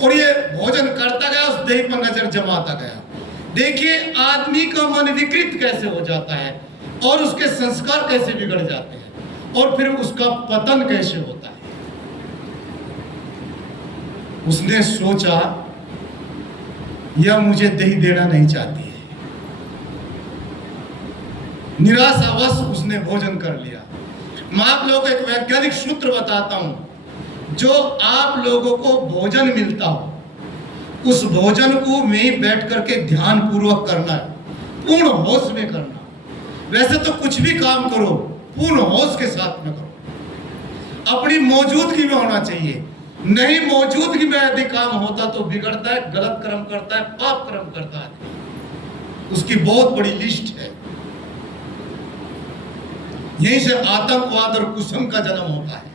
और ये भोजन करता गया, उस दही पर नजर जमाता गया। देखिए आदमी का मन विकृत कैसे हो जाता है, और उसके संस्कार कैसे बिगड़ जाते हैं, और फिर उसका पतन कैसे होता है। उसने सोचा यह मुझे दही देना नहीं चाहती है। निराशावश उसने भोजन कर लिया। मैं आप लोगों को एक वैज्ञानिक सूत्र बताता हूं। जो आप लोगों को भोजन मिलता हो, उस भोजन को में बैठ करके ध्यान पूर्वक करना है, पूर्ण होश में करना। वैसे तो कुछ भी काम करो, पूर्ण होश के साथ में करो, अपनी मौजूदगी में होना चाहिए। नहीं मौजूदगी में यदि काम होता तो बिगड़ता है, गलत कर्म करता है, पाप कर्म करता है। उसकी बहुत बड़ी लिस्ट है। यहीं से आतंकवाद और कुसंग का जन्म होता है।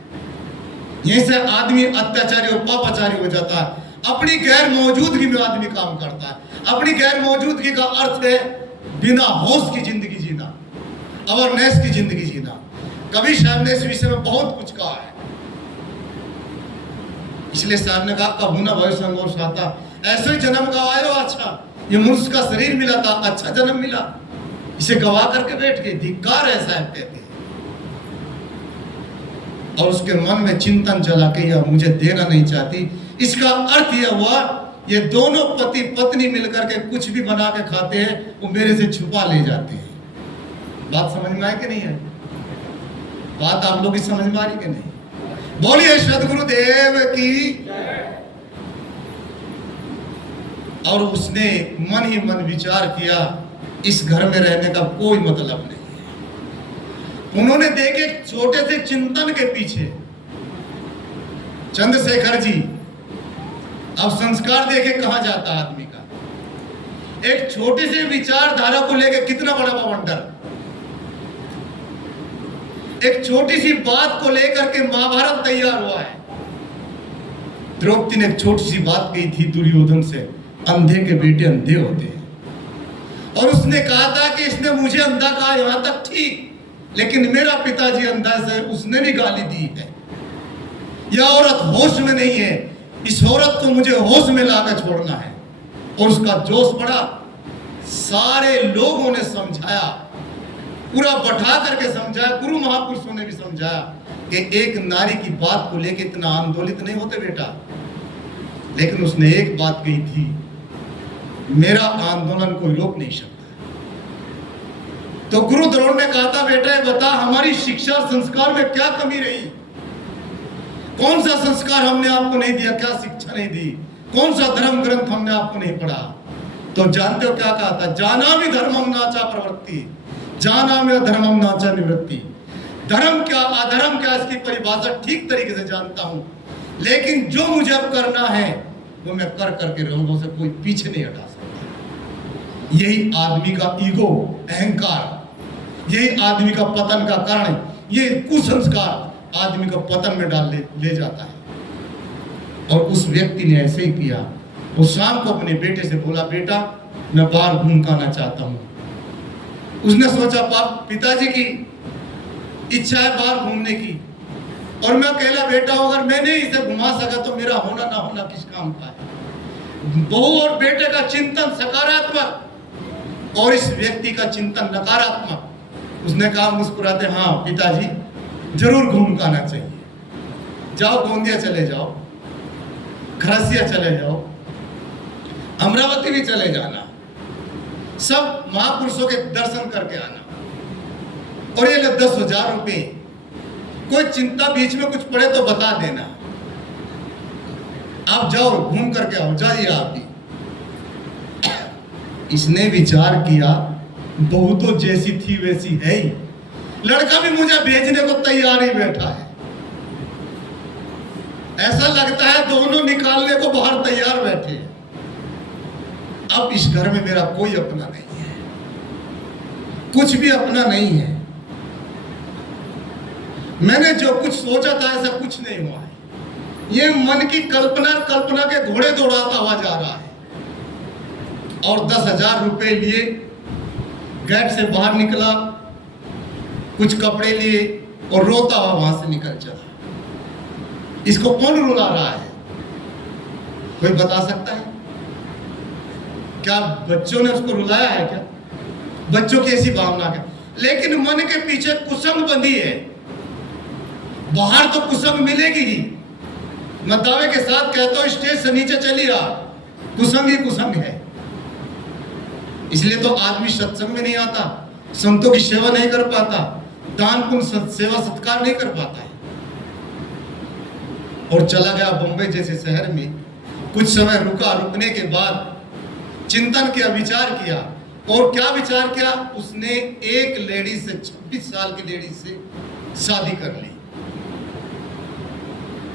यहीं से आदमी अत्याचारी और पापाचारी हो जाता है। अपनी गैर मौजूदगी में आदमी काम करता है। अपनी गैर मौजूदगी का अर्थ है बिना होश की जिंदगी जीना, अवेयरनेस की जिंदगी जीना। कबीर साहब ने इस विषय में बहुत कुछ कहा है। इसलिए साहब ने कहा कभू ना भय संगोर साता, ऐसे ही जन्म गवायो अच्छा, ये मनुष्य का शरीर मिला था, अच्छा जन्म मिला, इसे गवा करके बैठ गए, धिक्कार है साहब कहते हैं। और उसके मन में चिंतन चला कि यह मुझे देना नहीं चाहती। इसका अर्थ यह हुआ ये दोनों पति पत्नी मिलकर के कुछ भी बना के खाते हैं, वो मेरे से छुपा ले जाते हैं। बात समझ में आए कि नहीं है? बात आप लोग की समझ में आ रही कि नहीं? बोलिए सदगुरुदेव की। और उसने मन ही मन विचार किया इस घर में रहने का कोई मतलब नहीं है। उन्होंने देखे छोटे से चिंतन के पीछे चंद्रशेखर जी, अब संस्कार देखे कहां जाता आदमी का। एक छोटे से विचारधारा को लेकर कितना बड़ा बवंडर, एक छोटी सी बात को लेकर के महाभारत तैयार हुआ है। द्रौपदी ने एक छोटी सी बात कही थी दुर्योधन से, अंधे के बेटे अंधे होते हैं, और उसने कहा था कि इसने मुझे अंधा कहा, यहां तक ठीक, लेकिन मेरा पिताजी अंधा है, उसने भी गाली दी है। यह औरत होश में नहीं है, इस औरत को मुझे होश में लाकर छोड़ना है। और उसका जोश बढ़ा, सारे लोगों ने समझाया, पूरा बैठा करके समझाया, गुरु महापुरुषों ने भी समझाया कि एक नारी की बात को लेकर इतना आंदोलित नहीं होते बेटा। लेकिन उसने एक बात कही थी, मेरा आंदोलन कोई रोक नहीं सकता। तो गुरु द्रोण ने कहा था, बेटा बता हमारी शिक्षा और संस्कार में क्या कमी रही, कौन सा संस्कार हमने आपको नहीं दिया, क्या शिक्षा नहीं दी, कौन सा धर्म ग्रंथ हमने आपको नहीं पढ़ा। तो जानते हो क्या कहा था? जाना भी धर्मम नाचा प्रवृत्ति, जाना में अधर्मम नाचा निवृत्ति। धर्म क्या अधर्म क्या इसकी परिभाषा ठीक तरीके से जानता हूं, लेकिन जो मुझे अब करना है वो मैं कर करके रहूंगा, से कोई पीछे नहीं हटा सकता। यही आदमी का ईगो, अहंकार, यही आदमी का पतन का कारण, ये कुसंस्कार आदमी को पतन में डाल ले जाता है। और उस व्यक्ति ने ऐसे ही किया। वो शाम को अपने बेटे से बोला, बेटा मैं बाहर घूम के आना चाहता हूं। उसने सोचा पिताजी की इच्छा है बाहर घूमने की, और मैं अकेला बेटा हूं, अगर मैंने इसे घुमा सका तो मेरा होना ना होना किस काम का है। बहू और बेटे का चिंतन सकारात्मक और इस व्यक्ति का चिंतन नकारात्मक। उसने कहा मुस्कुराते, हाँ पिताजी जरूर घूम के आना चाहिए, जाओ गोंदिया चले जाओ, खरसिया चले जाओ, अमरावती भी चले जाना, सब महापुरुषों के दर्शन करके आना, और ये 10,000 रुपए, कोई चिंता बीच में कुछ पड़े तो बता देना, आप जाओ घूम करके आओ, जाइए आप भी। इसने विचार किया, बहू तो जैसी थी वैसी है ही, लड़का भी मुझे भेजने को तैयार ही बैठा है, ऐसा लगता है दोनों निकालने को बाहर तैयार बैठे हैं। अब इस घर में मेरा कोई अपना नहीं है, कुछ भी अपना नहीं है, मैंने जो कुछ सोचा था ऐसा कुछ नहीं हुआ है। ये मन की कल्पना के घोड़े दौड़ाता हुआ जा रहा है। और 10,000 रुपए लिए गेट से बाहर निकला, कुछ कपड़े लिए और रोता हुआ वहां से निकल चला। इसको कौन रुला रहा है, कोई बता सकता है? क्या बच्चों ने उसको रुलाया है क्या? बच्चों की ऐसी भावना है, लेकिन मन के पीछे कुसंग बंधी है। बाहर तो कुसंग मिलेगी ही, मैं दावे के साथ कहता हूं स्टेज से नीचे चली आ, कुसंग ही कुसंग है। इसलिए तो आदमी सत्संग में नहीं आता, संतों की सेवा नहीं कर पाता, दान पुण्य सेवा सत्कार नहीं कर पाता है, और चला गया बंबई जैसे शहर में। कुछ समय रुका, रुकने के बाद चिंतन किया, विचार किया, और क्या विचार किया? उसने एक लेडी से, 26 साल की लेडी से शादी कर ली,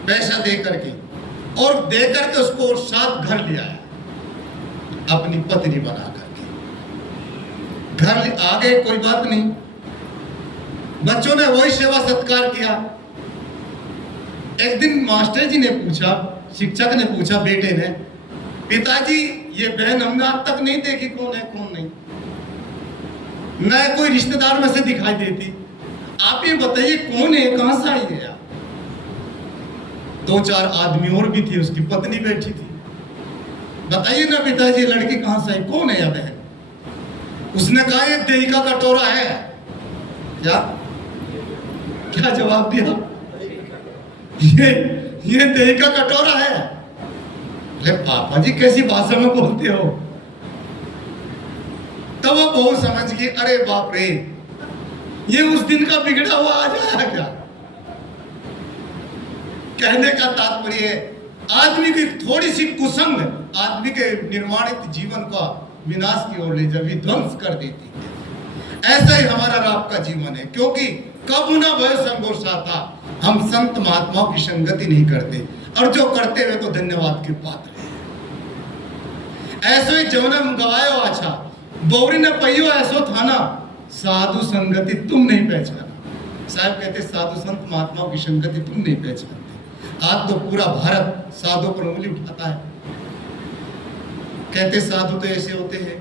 पैसा दे करके, और दे करके उसको साथ घर ले आया, अपनी पत्नी बना करके घर आ गए। कोई बात नहीं, बच्चों ने वही सेवा सत्कार किया। एक दिन मास्टर जी ने पूछा, शिक्षक ने पूछा बेटे ने, पिताजी ये बहन हमने आज तक नहीं देखी, कौन है कौन नहीं, न कोई रिश्तेदार में से दिखाई देती, आप ये बताइए कौन है, कहां से आई है आप? 2-4 आदमी और भी थे, उसकी पत्नी बैठी थी। बताइए ना पिताजी, लड़की कहां से आई, कौन है या बहन? उसने कहा ये दही का कटोरा है। क्या क्या जवाब दिया? ये दही का कटोरा है। अरे पापा जी कैसी भाषा में बोलते हो? तब वो बहू समझ गई, अरे बाप रे, ये उस दिन का बिगड़ा हुआ आ जाएगा क्या? कहने का तात्पर्य है, आदमी की थोड़ी सी कुसंग आदमी के निर्माणित जीवन का विनाश की ओर ले जाती, विध्वंस कर देती है। ऐसा ही हमारा और आपका जीवन है, क्योंकि कब न भय संघर्ष आता, हम संत महात्माओं की संगति नहीं करते, और जो करते हुए तो धन्यवाद के पात्र है। ऐसो ही जवनम गवायो अच्छा, बौरी ने पहियो ऐसो थाना, साधु संगति तुम नहीं पहचाना। साहब कहते साधु संत महात्माओं की संगति तुम नहीं पहचानते। आज तो पूरा भारत साधु पर उंगली उठाता है, कहते साधु तो ऐसे होते हैं,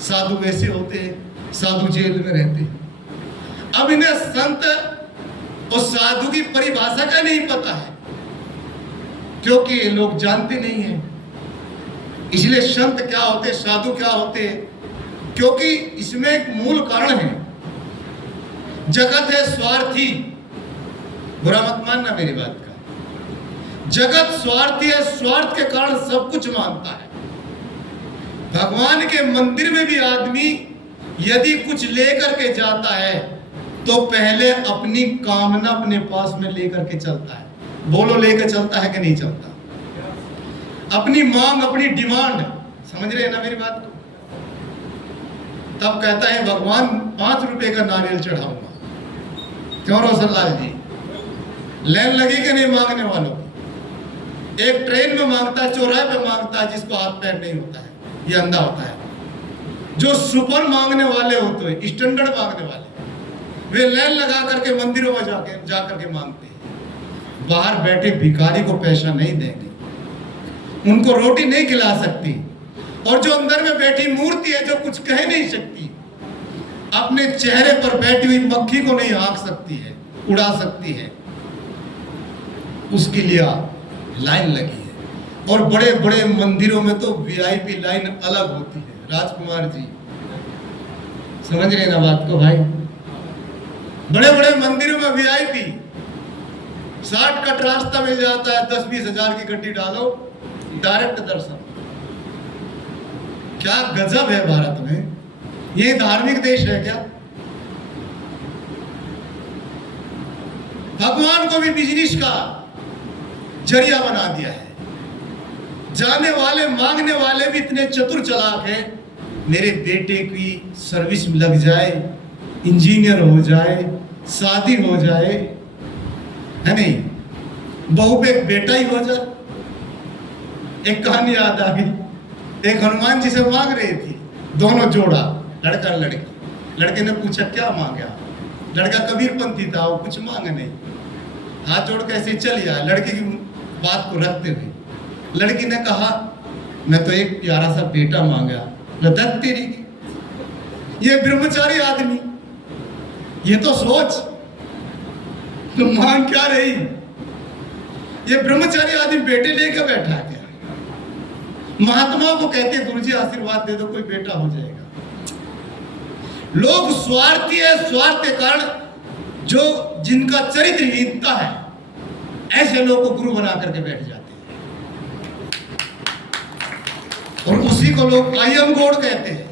साधु वैसे होते हैं, साधु जेल में रहते हैं। अब इन्हें संत और साधु की परिभाषा का नहीं पता है, क्योंकि ये लोग जानते नहीं हैं। इसलिए संत क्या होते, साधु क्या होते, क्योंकि इसमें एक मूल कारण है। जगत है स्वार्थी, बुरा मत मानना मेरी बात का। जगत स्वार्थी है, स्वार्थ के कारण सब कुछ मानता है। भगवान के मंदिर में भी आदमी यदि कुछ लेकर के जाता है तो पहले अपनी कामना अपने पास में लेकर के चलता है। बोलो, लेकर चलता है कि नहीं चलता? अपनी मांग, अपनी डिमांड, समझ रहे हैं ना मेरी बात को? तब कहता है भगवान 5 रुपए का नारियल चढ़ाऊंगा। क्यों रोशनलाल जी, लाइन लगी कि नहीं मांगने वालों की? एक ट्रेन में मांगता है, चौराहे पे मांगता है, जिसको हाथ पैर नहीं होता है, ये अंधा होता है। जो सुपर मांगने वाले होते हैं, स्टैंडर्ड मांगने वाले, वे लाइन लगा करके मंदिरों में जाकर के मांगते हैं। बाहर बैठे भिखारी को पैसा नहीं देंगे, उनको रोटी नहीं खिला सकती। और जो अंदर में बैठी मूर्ति है, जो कुछ कह नहीं सकती, अपने चेहरे पर बैठी हुई मक्खी को नहीं हाँक सकती है, उड़ा सकती है, उसके लिए लाइन लगी है। और बड़े बड़े मंदिरों में तो वीआईपी लाइन अलग होती है। राजकुमार जी समझ रहे ना बात को भाई? बड़े बड़े मंदिरों में वीआईपी, शॉर्टकट रास्ता मिल जाता है, 10-20 हजार की गड्डी डालो, डायरेक्ट दर्शन। क्या गजब है भारत में, ये धार्मिक देश है क्या? भगवान को भी बिजनेस का जरिया बना दिया है। जाने वाले मांगने वाले भी इतने चतुर चालाक हैं, मेरे बेटे की सर्विस लग जाए, इंजीनियर हो जाए, शादी हो जाए, है नहीं, बहू पे एक बेटा ही हो जाए। एक कहानी याद आ गई, एक हनुमान जी से मांग रही थी, दोनों जोड़ा, लड़का लड़की। लड़के ने पूछा क्या मांगा? लड़का कबीरपंथी था, वो कुछ मांगा नहीं, हाथ जोड़ के ऐसे चल आया। लड़के की बात को रखते हुए लड़की ने कहा मैं तो एक प्यारा सा बेटा मांगा। लदत तेरी की, ये ब्रह्मचारी आदमी, ये तो सोच, तो मांग क्या रही? ये ब्रह्मचारी आदमी बेटे लेकर बैठा है क्या? महात्मा को कहते हैं गुरुजी आशीर्वाद दे दो, कोई बेटा हो जाएगा। लोग स्वार्थी है, स्वार्थ के कारण जो जिनका चरित्रहीनता है, ऐसे लोगों को गुरु बना करके बैठ जाते हैं। और उसी को लोग कायम गोड़ कहते हैं।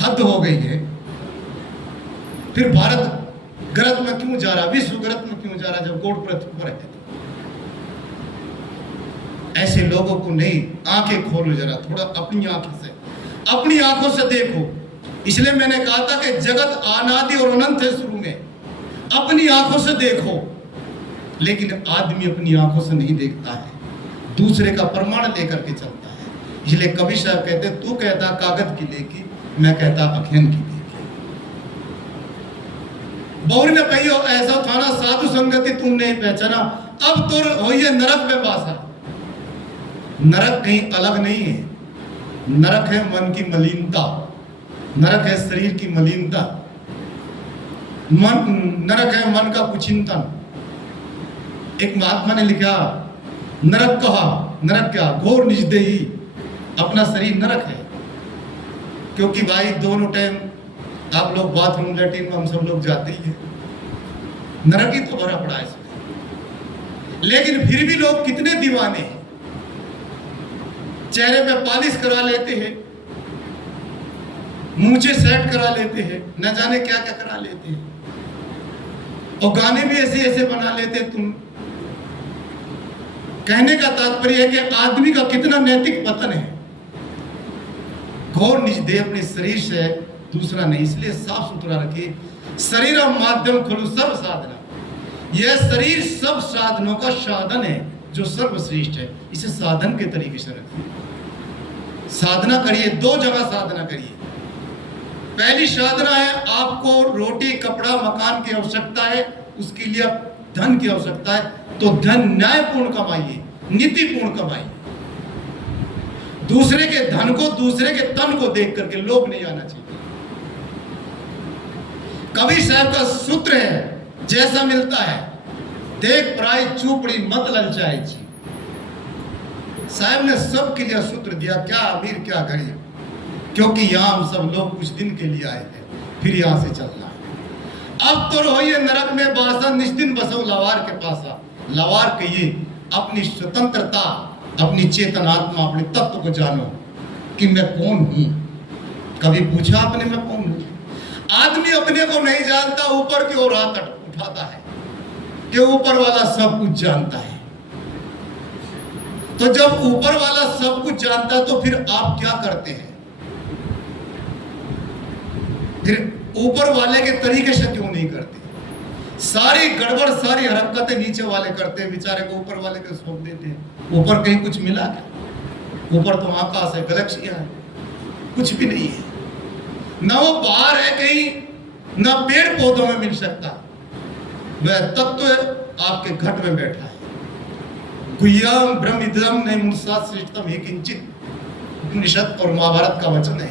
हद हो गई है। फिर भारत गरत में क्यों जा रहा, विश्व गरत में क्यों जा रहा, जब गोड़ पृथ्वी पर है? ऐसे लोगों को नहीं, आंखें खोलो जरा, थोड़ा अपनी आंखों से देखो। इसलिए मैंने कहा था कि जगत अनादि और अनंत है शुरू में, अपनी आंखों से देखो। लेकिन आदमी अपनी आंखों से नहीं देखता है, दूसरे का प्रमाण लेकर के चलता है। इसलिए कवि साहब कहते, तू कहता कागज की लेकी, मैं कहता अखियन की लेकी। बौर ने कही ऐसा था ना, साधु संगति तुम नहीं पहचाना, अब तो हो ये नरक में बासा। नरक कहीं अलग नहीं है, नरक है मन की मलिनता, नरक है शरीर की मलिनता। मन नरक है मन का कुचिंतन। एक महात्मा ने लिखा नरक कहा, नरक क्या, घोर निजदेही, अपना शरीर नरक है। क्योंकि भाई दोनों टाइम आप लोग बाथरूम लैट्रिन में हम सब लोग जाते ही हैं, नरक ही तो भरा पड़ा है इसमें। लेकिन फिर भी लोग कितने दीवाने हैं, चेहरे पे पॉलिश करा लेते हैं, मूंछें सेट करा लेते हैं, न जाने क्या क्या करा लेते हैं, और गाने भी ऐसे ऐसे बना लेते हैं। तुम कहने का तात्पर्य है कि आदमी का कितना नैतिक पतन है। घोर निज देह अपने शरीर से दूसरा नहीं, इसलिए साफ सुथरा रखिए। शरीर माध्यम खुलु सर्व साधना, यह शरीर सब साधनों का साधन है जो सर्वश्रेष्ठ है। इसे साधन के तरीके से रखिए। साधना करिए, दो जगह साधना करिए। पहली साधना है आपको रोटी कपड़ा मकान की आवश्यकता है, उसके लिए धन की आवश्यकता है, तो धन न्यायपूर्ण कमाइए, नीतिपूर्ण कमाइए। दूसरे के धन को, दूसरे के तन को देख करके लोभ नहीं आना चाहिए। कबीर साहब का सूत्र है, जैसा मिलता है देख पराई चूपड़ी मत ललचाए जी। साहब ने सबके लिए सूत्र दिया, क्या अमीर क्या गरीब, क्योंकि यहां हम सब लोग कुछ दिन के लिए आए हैं, फिर यहां से चलना है। अब तो रहोइए नरक में बासा, निश्चिन बसो लवार के पासा। लवार कहिए अपनी स्वतंत्रता, अपनी चेतन आत्मा, अपने तत्व को जानो कि मैं कौन हूं। कभी पूछा आपने मैं कौन हूं? आदमी अपने को नहीं जानता, ऊपर की ओर हाथ उठाता है कि ऊपर वाला सब कुछ जानता है। तो जब ऊपर वाला सब कुछ जानता है तो फिर आप क्या करते हैं? फिर ऊपर वाले के तरीके से क्यों नहीं करते? सारी गड़बड़ सारी हरकतें नीचे वाले करते हैं, बेचारे को ऊपर वाले को सौंप देते हैं। ऊपर कहीं कुछ मिला क्या? ऊपर तो आकाश है, गैलेक्सियां है, कुछ भी नहीं है। ना वो बाहर है कहीं, ना पेड़ पौधों में मिल सकता। वह तत्व आपके घट में बैठा है। गुह्यम ब्रह्मिदम ने मुर्सा श्रेष्ठतम ही किंचित, उपनिषद और महाभारत का वचन है।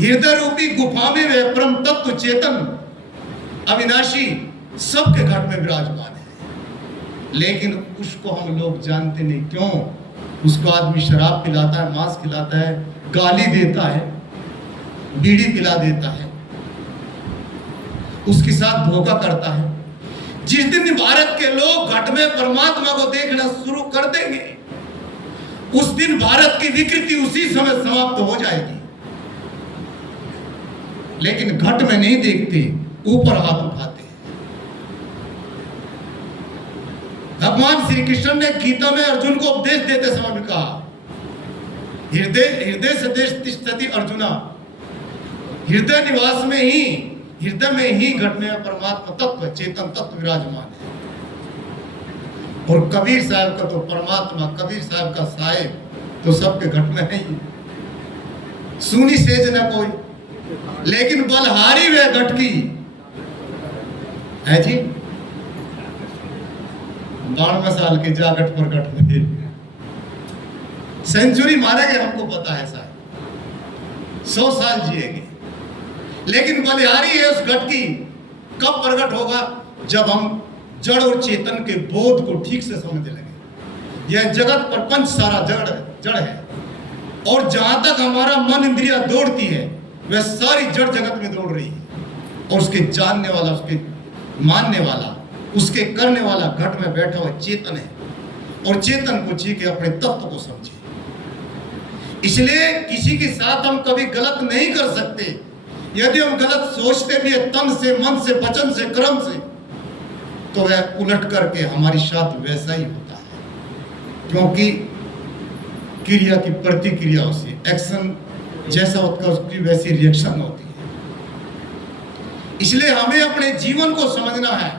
हृदय रूपी गुफा में वह परम तत्व चेतन अविनाशी सबके घट में विराजमान है। लेकिन उसको हम लोग जानते नहीं। क्यों? उसको आदमी शराब पिलाता है, मांस खिलाता है, गाली देता है, बीड़ी पिला देता है, उसके साथ धोखा करता है। जिस दिन भारत के लोग घट में परमात्मा को देखना शुरू कर देंगे, उस दिन भारत की विकृति उसी समय समाप्त हो जाएगी। लेकिन घट में नहीं देखते, ऊपर हाथ उठाते हैं। भगवान श्री कृष्ण ने गीता में अर्जुन को उपदेश देते समय भी कहा, हृदय से देश तिष्ठति अर्जुना, हृदय निवास में ही, हृदय में ही घट में परमात्मा तत्व चेतन तत्व विराजमान है। और कबीर साहब का तो परमात्मा, कबीर साहब का साहेब तो सबके घट में नहीं है। सुनी सेज न कोई, लेकिन बलहारी वह घट की है जी। 92 साल के जागट पर घट में सेंचुरी मारेंगे, हमको पता है साहब, 100 साल जिएंगे। लेकिन बलिहारी है उस घट की। कब प्रकट होगा? जब हम जड़ और चेतन के बोध को ठीक से समझ लेंगे। यह जगत प्रपंच सारा जड़ है, और जहां तक हमारा मन इंद्रिया दौड़ती है, वह सारी जड़ जगत में दौड़ रही है। और उसके जानने वाला, उसके मानने वाला, उसके करने वाला घट में बैठा हुआ चेतन है। और चेतन को जी के अपने तत्व को समझे। इसलिए किसी के साथ हम कभी गलत नहीं कर सकते। यदि हम गलत सोचते भी है तन से, मन से, वचन से, कर्म से, तो वह उलट करके हमारी साथ वैसा ही होता है। क्योंकि क्रिया की प्रतिक्रिया होती है, एक्शन जैसा होता है उसकी वैसी रिएक्शन होती है। इसलिए हमें अपने जीवन को समझना है।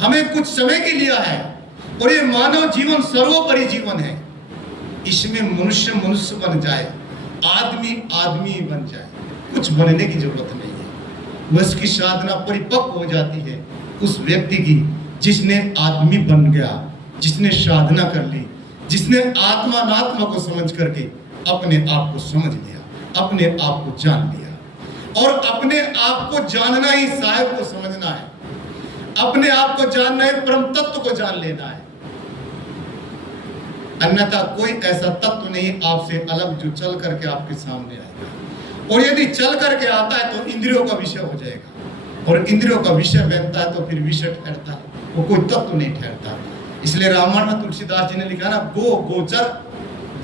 हमें कुछ समय के लिए है, और ये मानव जीवन सर्वोपरि जीवन है। इसमें मनुष्य मनुष्य बन जाए, आदमी आदमी बन जाए, कुछ बनने की जरूरत नहीं है। वह उसकी साधना परिपक्व हो जाती है उस व्यक्ति की, जिसने आदमी बन गया, जिसने साधना कर ली, जिसने आत्मा अनात्मा को समझ करके अपने आप को समझ लिया, अपने आप को जान लिया। और अपने आप को जानना ही साहिब को समझना है, अपने आप को जानना है, परम तत्व को जान लेना है। अन्यथा कोई ऐसा तत्व नहीं आपसे अलग जो चल करके आपके सामने आएगा, और यदि चल करके आता है तो इंद्रियों का विषय हो जाएगा, और इंद्रियों का विषय बनता है तो फिर विषय ठहरता है, वो कोई तत्व नहीं ठहरता। इसलिए रामायण में तुलसीदास जी ने लिखा ना, गो गोचर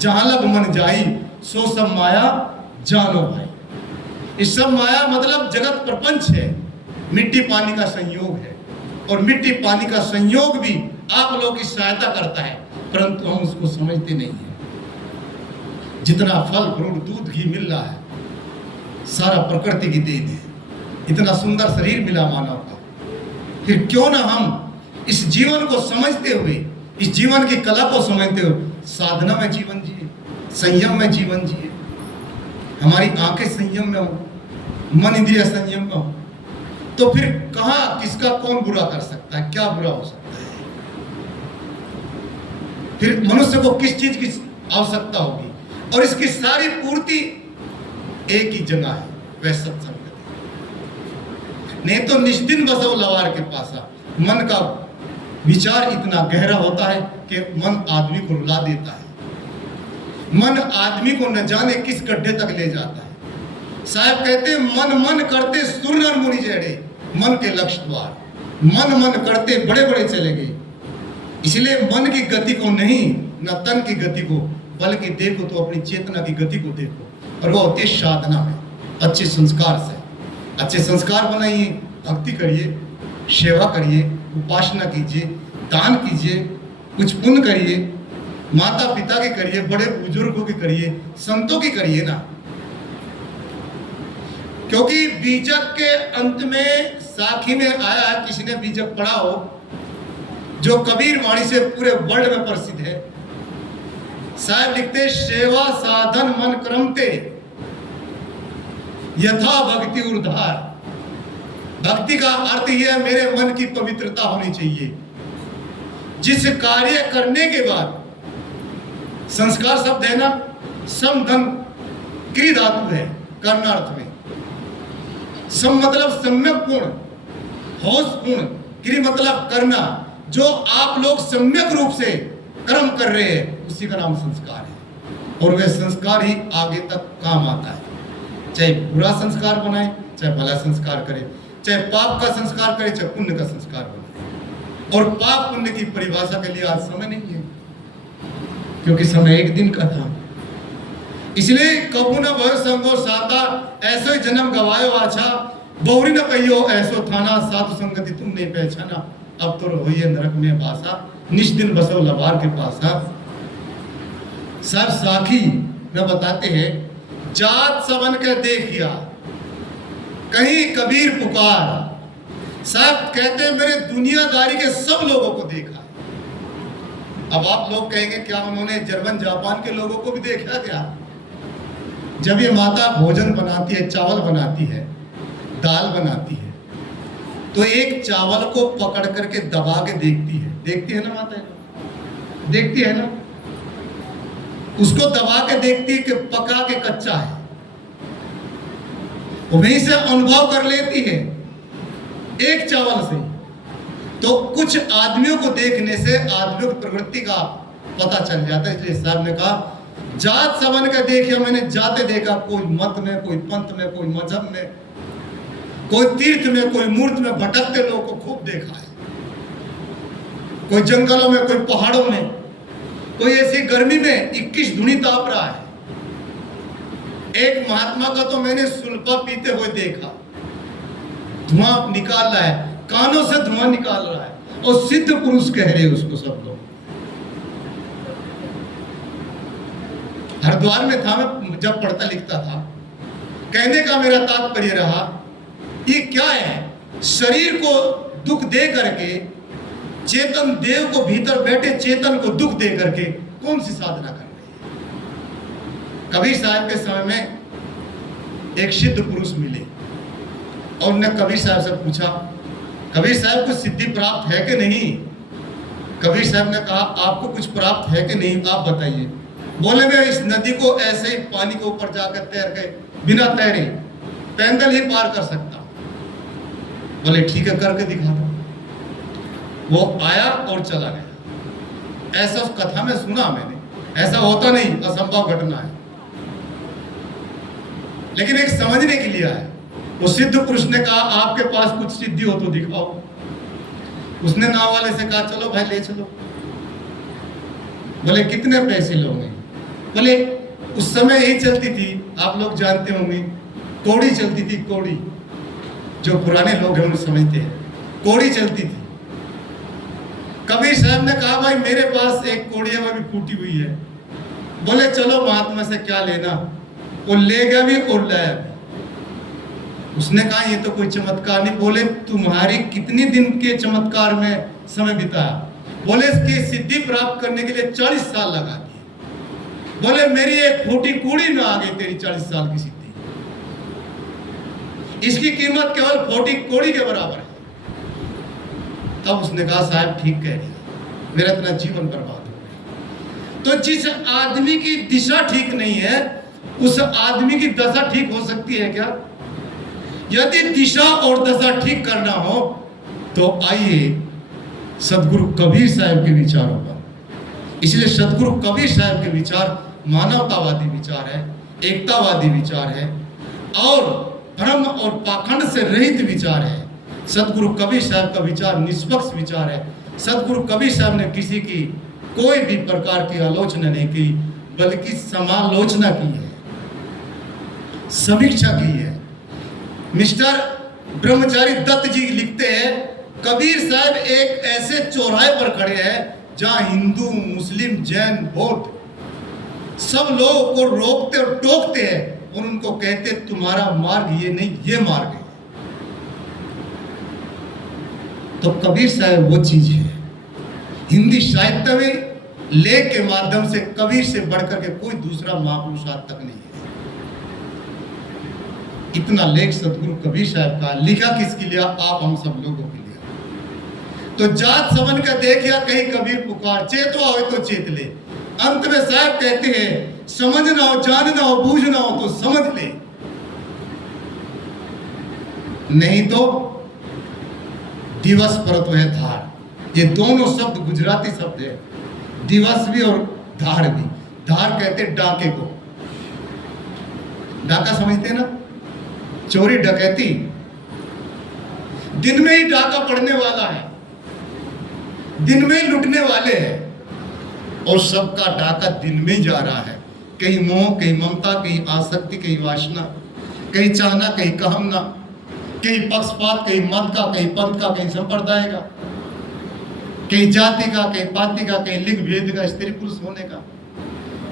जहां लग मन जाई, सो सब माया जानो भाई। इस सब माया मतलब जगत प्रपंच है, मिट्टी पानी का संयोग है, और मिट्टी पानी का संयोग भी आप लोगों की सहायता करता है, परंतु हम उसको समझते नहीं है। जितना फल फ्रूट दूध घी मिल रहा है सारा प्रकृति की देन है, इतना सुंदर शरीर मिला मानव का, फिर क्यों ना हम इस जीवन को समझते हुए, इस जीवन की कला को समझते हुए साधना में जीवन जिए, संयम में जीवन जिए, हमारी आंखें संयम में हो, मन इंद्रिय संयम में हो, तो फिर कहां किसका कौन बुरा कर सकता है, क्या बुरा हो सकता है? फिर मनुष्य को किस चीज की आवश्यकता होगी, और इसकी सारी पूर्ति एक ही जगह है, वह सत्संग। नहीं तो निष्दिन बसो लवार के पासा, मन का विचार इतना गहरा होता है कि मन आदमी को रुला देता है, मन आदमी को न जाने किस गड्ढे तक ले जाता है। साहब कहते मन मन करते सुर नर मुनि जेड़े, मन के लक्ष्य द्वार, मन मन करते बड़े बड़े चले गए। इसलिए मन की गति को नहीं, न तन की गति को, बल्कि देखो तो अपनी चेतना की गति को देखो, और वो होती है साधना में, अच्छे संस्कार से। अच्छे संस्कार बनाइए, भक्ति करिए, सेवा करिए, उपासना कीजिए, दान कीजिए, कुछ पुण्य करिए, माता पिता की करिए, बड़े बुजुर्गों की करिए, संतों की करिए ना। क्योंकि बीजक के अंत में साखी में आया है, किसी ने बीजक पढ़ा हो, जो कबीर वाणी से पूरे वर्ल्ड में प्रसिद्ध है। साहब लिखते, सेवा साधन मन क्रमते यथा भक्ति उर्धार। भक्ति का अर्थ यह है मेरे मन की पवित्रता होनी चाहिए। जिस कार्य करने के बाद, संस्कार शब्द है ना, सम धन क्रि धातु है कर्णार्थ में। सम मतलब सम्यक पूर्ण, होश पूर्ण, क्रि मतलब करना। जो आप लोग सम्यक रूप से कर्म कर रहे हैं उसी का नाम संस्कार है, और वह संस्कार ही आगे तक काम आता है। चाहे बुरा संस्कार बनाए, चाहे भला संस्कार करे, चाहे पाप का संस्कार करे, चाहे पुण्य का संस्कार बनाए। और पाप पुण्य की परिभाषा के लिए आज समय नहीं है, क्योंकि समय एक दिन का था। इसलिए कबू न भय संगो साता, ऐसो ही जन्म गवायो आछा, बहुरी न कहियो ऐसो थाना, साधु संगति तुम नहीं पहचाना, अब तो रहोइए नरक में बासा, निष्दिन बसो लबार के पासा। सब साखी में बताते हैं, जात सबन के देखिया कहीं कबीर पुकार। साहब कहते हैं मैंने दुनियादारी के सब लोगों को देखा। अब आप लोग कहेंगे क्या उन्होंने जर्मन जापान के लोगों को भी देखा क्या? जब ये माता भोजन बनाती है, चावल बनाती है, दाल बनाती है, तो एक चावल को पकड़ करके दबा के देखती है ना माता, देखती है ना, उसको दबा के देखती है कि पका के कच्चा है, वहीं से अनुभव कर लेती है एक चावल से। तो कुछ आदमियों को देखने से आदमियों की प्रवृत्ति का पता चल जाता है। इसलिए साहब ने कहा, जात सबन का देखिए, मैंने जाते देखा, कोई मत में, कोई पंथ में, कोई मजहब में, कोई तीर्थ में, कोई मूर्त में भटकते लोगों को खूब देखा है। कोई जंगलों में, कोई पहाड़ों में, कोई ऐसी गर्मी में 21 धुनी ताप रहा है। एक महात्मा का तो मैंने सुल्फा पीते हुए देखा, धुआं निकाल रहा है, कानों से धुआं निकाल रहा है, और सिद्ध पुरुष कह रहे उसको सब लोग। हरिद्वार में था मैं जब पढ़ता लिखता था। कहने का मेरा तात्पर्य रहा, ये क्या है, शरीर को दुख दे करके, चेतन देव को, भीतर बैठे चेतन को दुख दे करके कौन सी साधना कर रही है? कबीर साहब के समय में एक सिद्ध पुरुष मिले और उन्होंने कबीर साहब से पूछा, कबीर साहब को सिद्धि प्राप्त है कि नहीं? कबीर साहब ने कहा, आपको कुछ प्राप्त है कि नहीं, आप बताइए। बोले मैं इस नदी को ऐसे ही पानी के ऊपर जाकर तैर गए, बिना तैरे पैदल ही पार कर सकता हूं। बोले ठीक है, करके दिखा दो। वो आया और चला गया। ऐसा उस कथा में सुना मैंने, ऐसा होता नहीं, असंभव घटना है, लेकिन एक समझने के लिए है। वो सिद्ध पुरुष ने कहा आपके पास कुछ सिद्धि हो तो दिखाओ। उसने नाव वाले से कहा चलो भाई ले चलो। बोले कितने पैसे लोगे? बोले उस समय यही चलती थी, आप लोग जानते होंगे, कौड़ी चलती थी, कौड़ी। जो पुराने लोग हैं उन्हें समझते हैं, कौड़ी चलती थी। कबीर साहब ने कहा भाई मेरे पास एक कौड़ी है, वो भी फूटी हुई है। बोले चलो महात्मा से क्या लेना। वो ले गया भी और लाया भी। उसने कहा ये तो कोई चमत्कार नहीं। बोले तुम्हारी कितनी दिन के चमत्कार में समय बिताया? बोले इसकी सिद्धि प्राप्त करने के लिए 40 साल लगा दिए। बोले मेरी एक फूटी कूड़ी में आ गई तेरी 40 साल की सिद्धि। इसकी कीमत केवल फूटी कौड़ी के बराबर है। तब उसने कहा साहब ठीक कह रही, मेरा इतना जीवन बर्बाद हो गया। तो जिस आदमी की दिशा ठीक नहीं है, उस आदमी की दशा ठीक हो सकती है क्या? यदि दिशा और दशा ठीक करना हो तो आइए सदगुरु कबीर साहब के विचारों पर। इसलिए सदगुरु कबीर साहब के विचार मानवतावादी विचार है, एकतावादी विचार है और भ्रम और पाखंड से रहित विचार है। सदगुरु कबीर साहब का विचार निष्पक्ष विचार है। सदगुरु कबीर साहब ने किसी की कोई भी प्रकार की आलोचना नहीं की, बल्कि समालोचना की है, समीक्षा की है। मिस्टर ब्रह्मचारी दत्त जी लिखते हैं कबीर साहब एक ऐसे चौराहे पर खड़े हैं जहां हिंदू, मुस्लिम, जैन, बौद्ध सब लोगों को रोकते और टोकते हैं और उनको कहते तुम्हारा मार्ग ये नहीं, ये मार्ग है। तो कबीर साहब वो चीज है। हिंदी साहित्य में लेख के माध्यम से कबीर से बढ़कर के कोई दूसरा महापुरुष आज तक नहीं है। इतना लेख सदगुरु कबीर साहब का लिखा किसके लिए? आप हम सब लोगों के लिए। तो जात समन का देखिया कहीं कबीर पुकार, चेतो आवे तो चेत ले। अंत में साहब कहते हैं समझना हो, जानना हो, बूझना हो तो समझ ले, नहीं तो दिवस परत है धार। ये दोनों शब्द गुजराती शब्द है, दिवस भी और धार भी। धार कहते डाके को, डाका समझते हैं ना, चोरी डकैती। दिन में ही डाका पड़ने वाला है, दिन में ही लुटने वाले हैं और सबका डाका दिन में ही जा रहा है। कहीं मोह, कहीं ममता, कहीं आसक्ति, कहीं वासना, कहीं चाहना, कहीं कहमना, कहीं पक्षपात, कहीं मत का, कहीं पंथ का, कहीं संप्रदाय का, कहीं जाति का, कहीं पाति का, कहीं लिंग भेद का, स्त्री पुरुष होने का।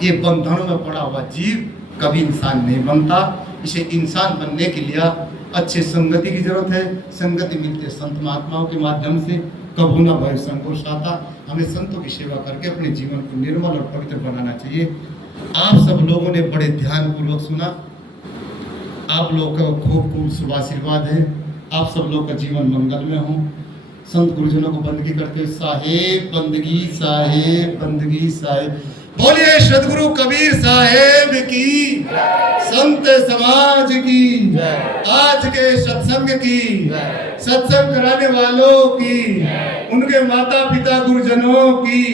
ये बंधनों में पड़ा हुआ जीव कभी इंसान नहीं बनता। इसे इंसान बनने के लिए अच्छे संगति की जरूरत है। संगति मिलती है संत महात्माओं के माध्यम से। कभू न भय संकोच आता। हमें संतों की सेवा करके अपने जीवन को निर्मल और पवित्र बनाना चाहिए। आप सब लोगों ने बड़े ध्यानपूर्वक सुना। आप लोगों का खूब खूब शुभ आशीर्वाद है। आप सब लोग का जीवन मंगलमय हो। संत गुरुजनों को बंदगी करके साहेब बंदगी, साहेब बंदगी, साहेब। बोलिए सदगुरु कबीर साहेब की, संत समाज की, आज के सत्संग की, सत्संग कराने वालों की, उनके माता पिता गुरुजनों की।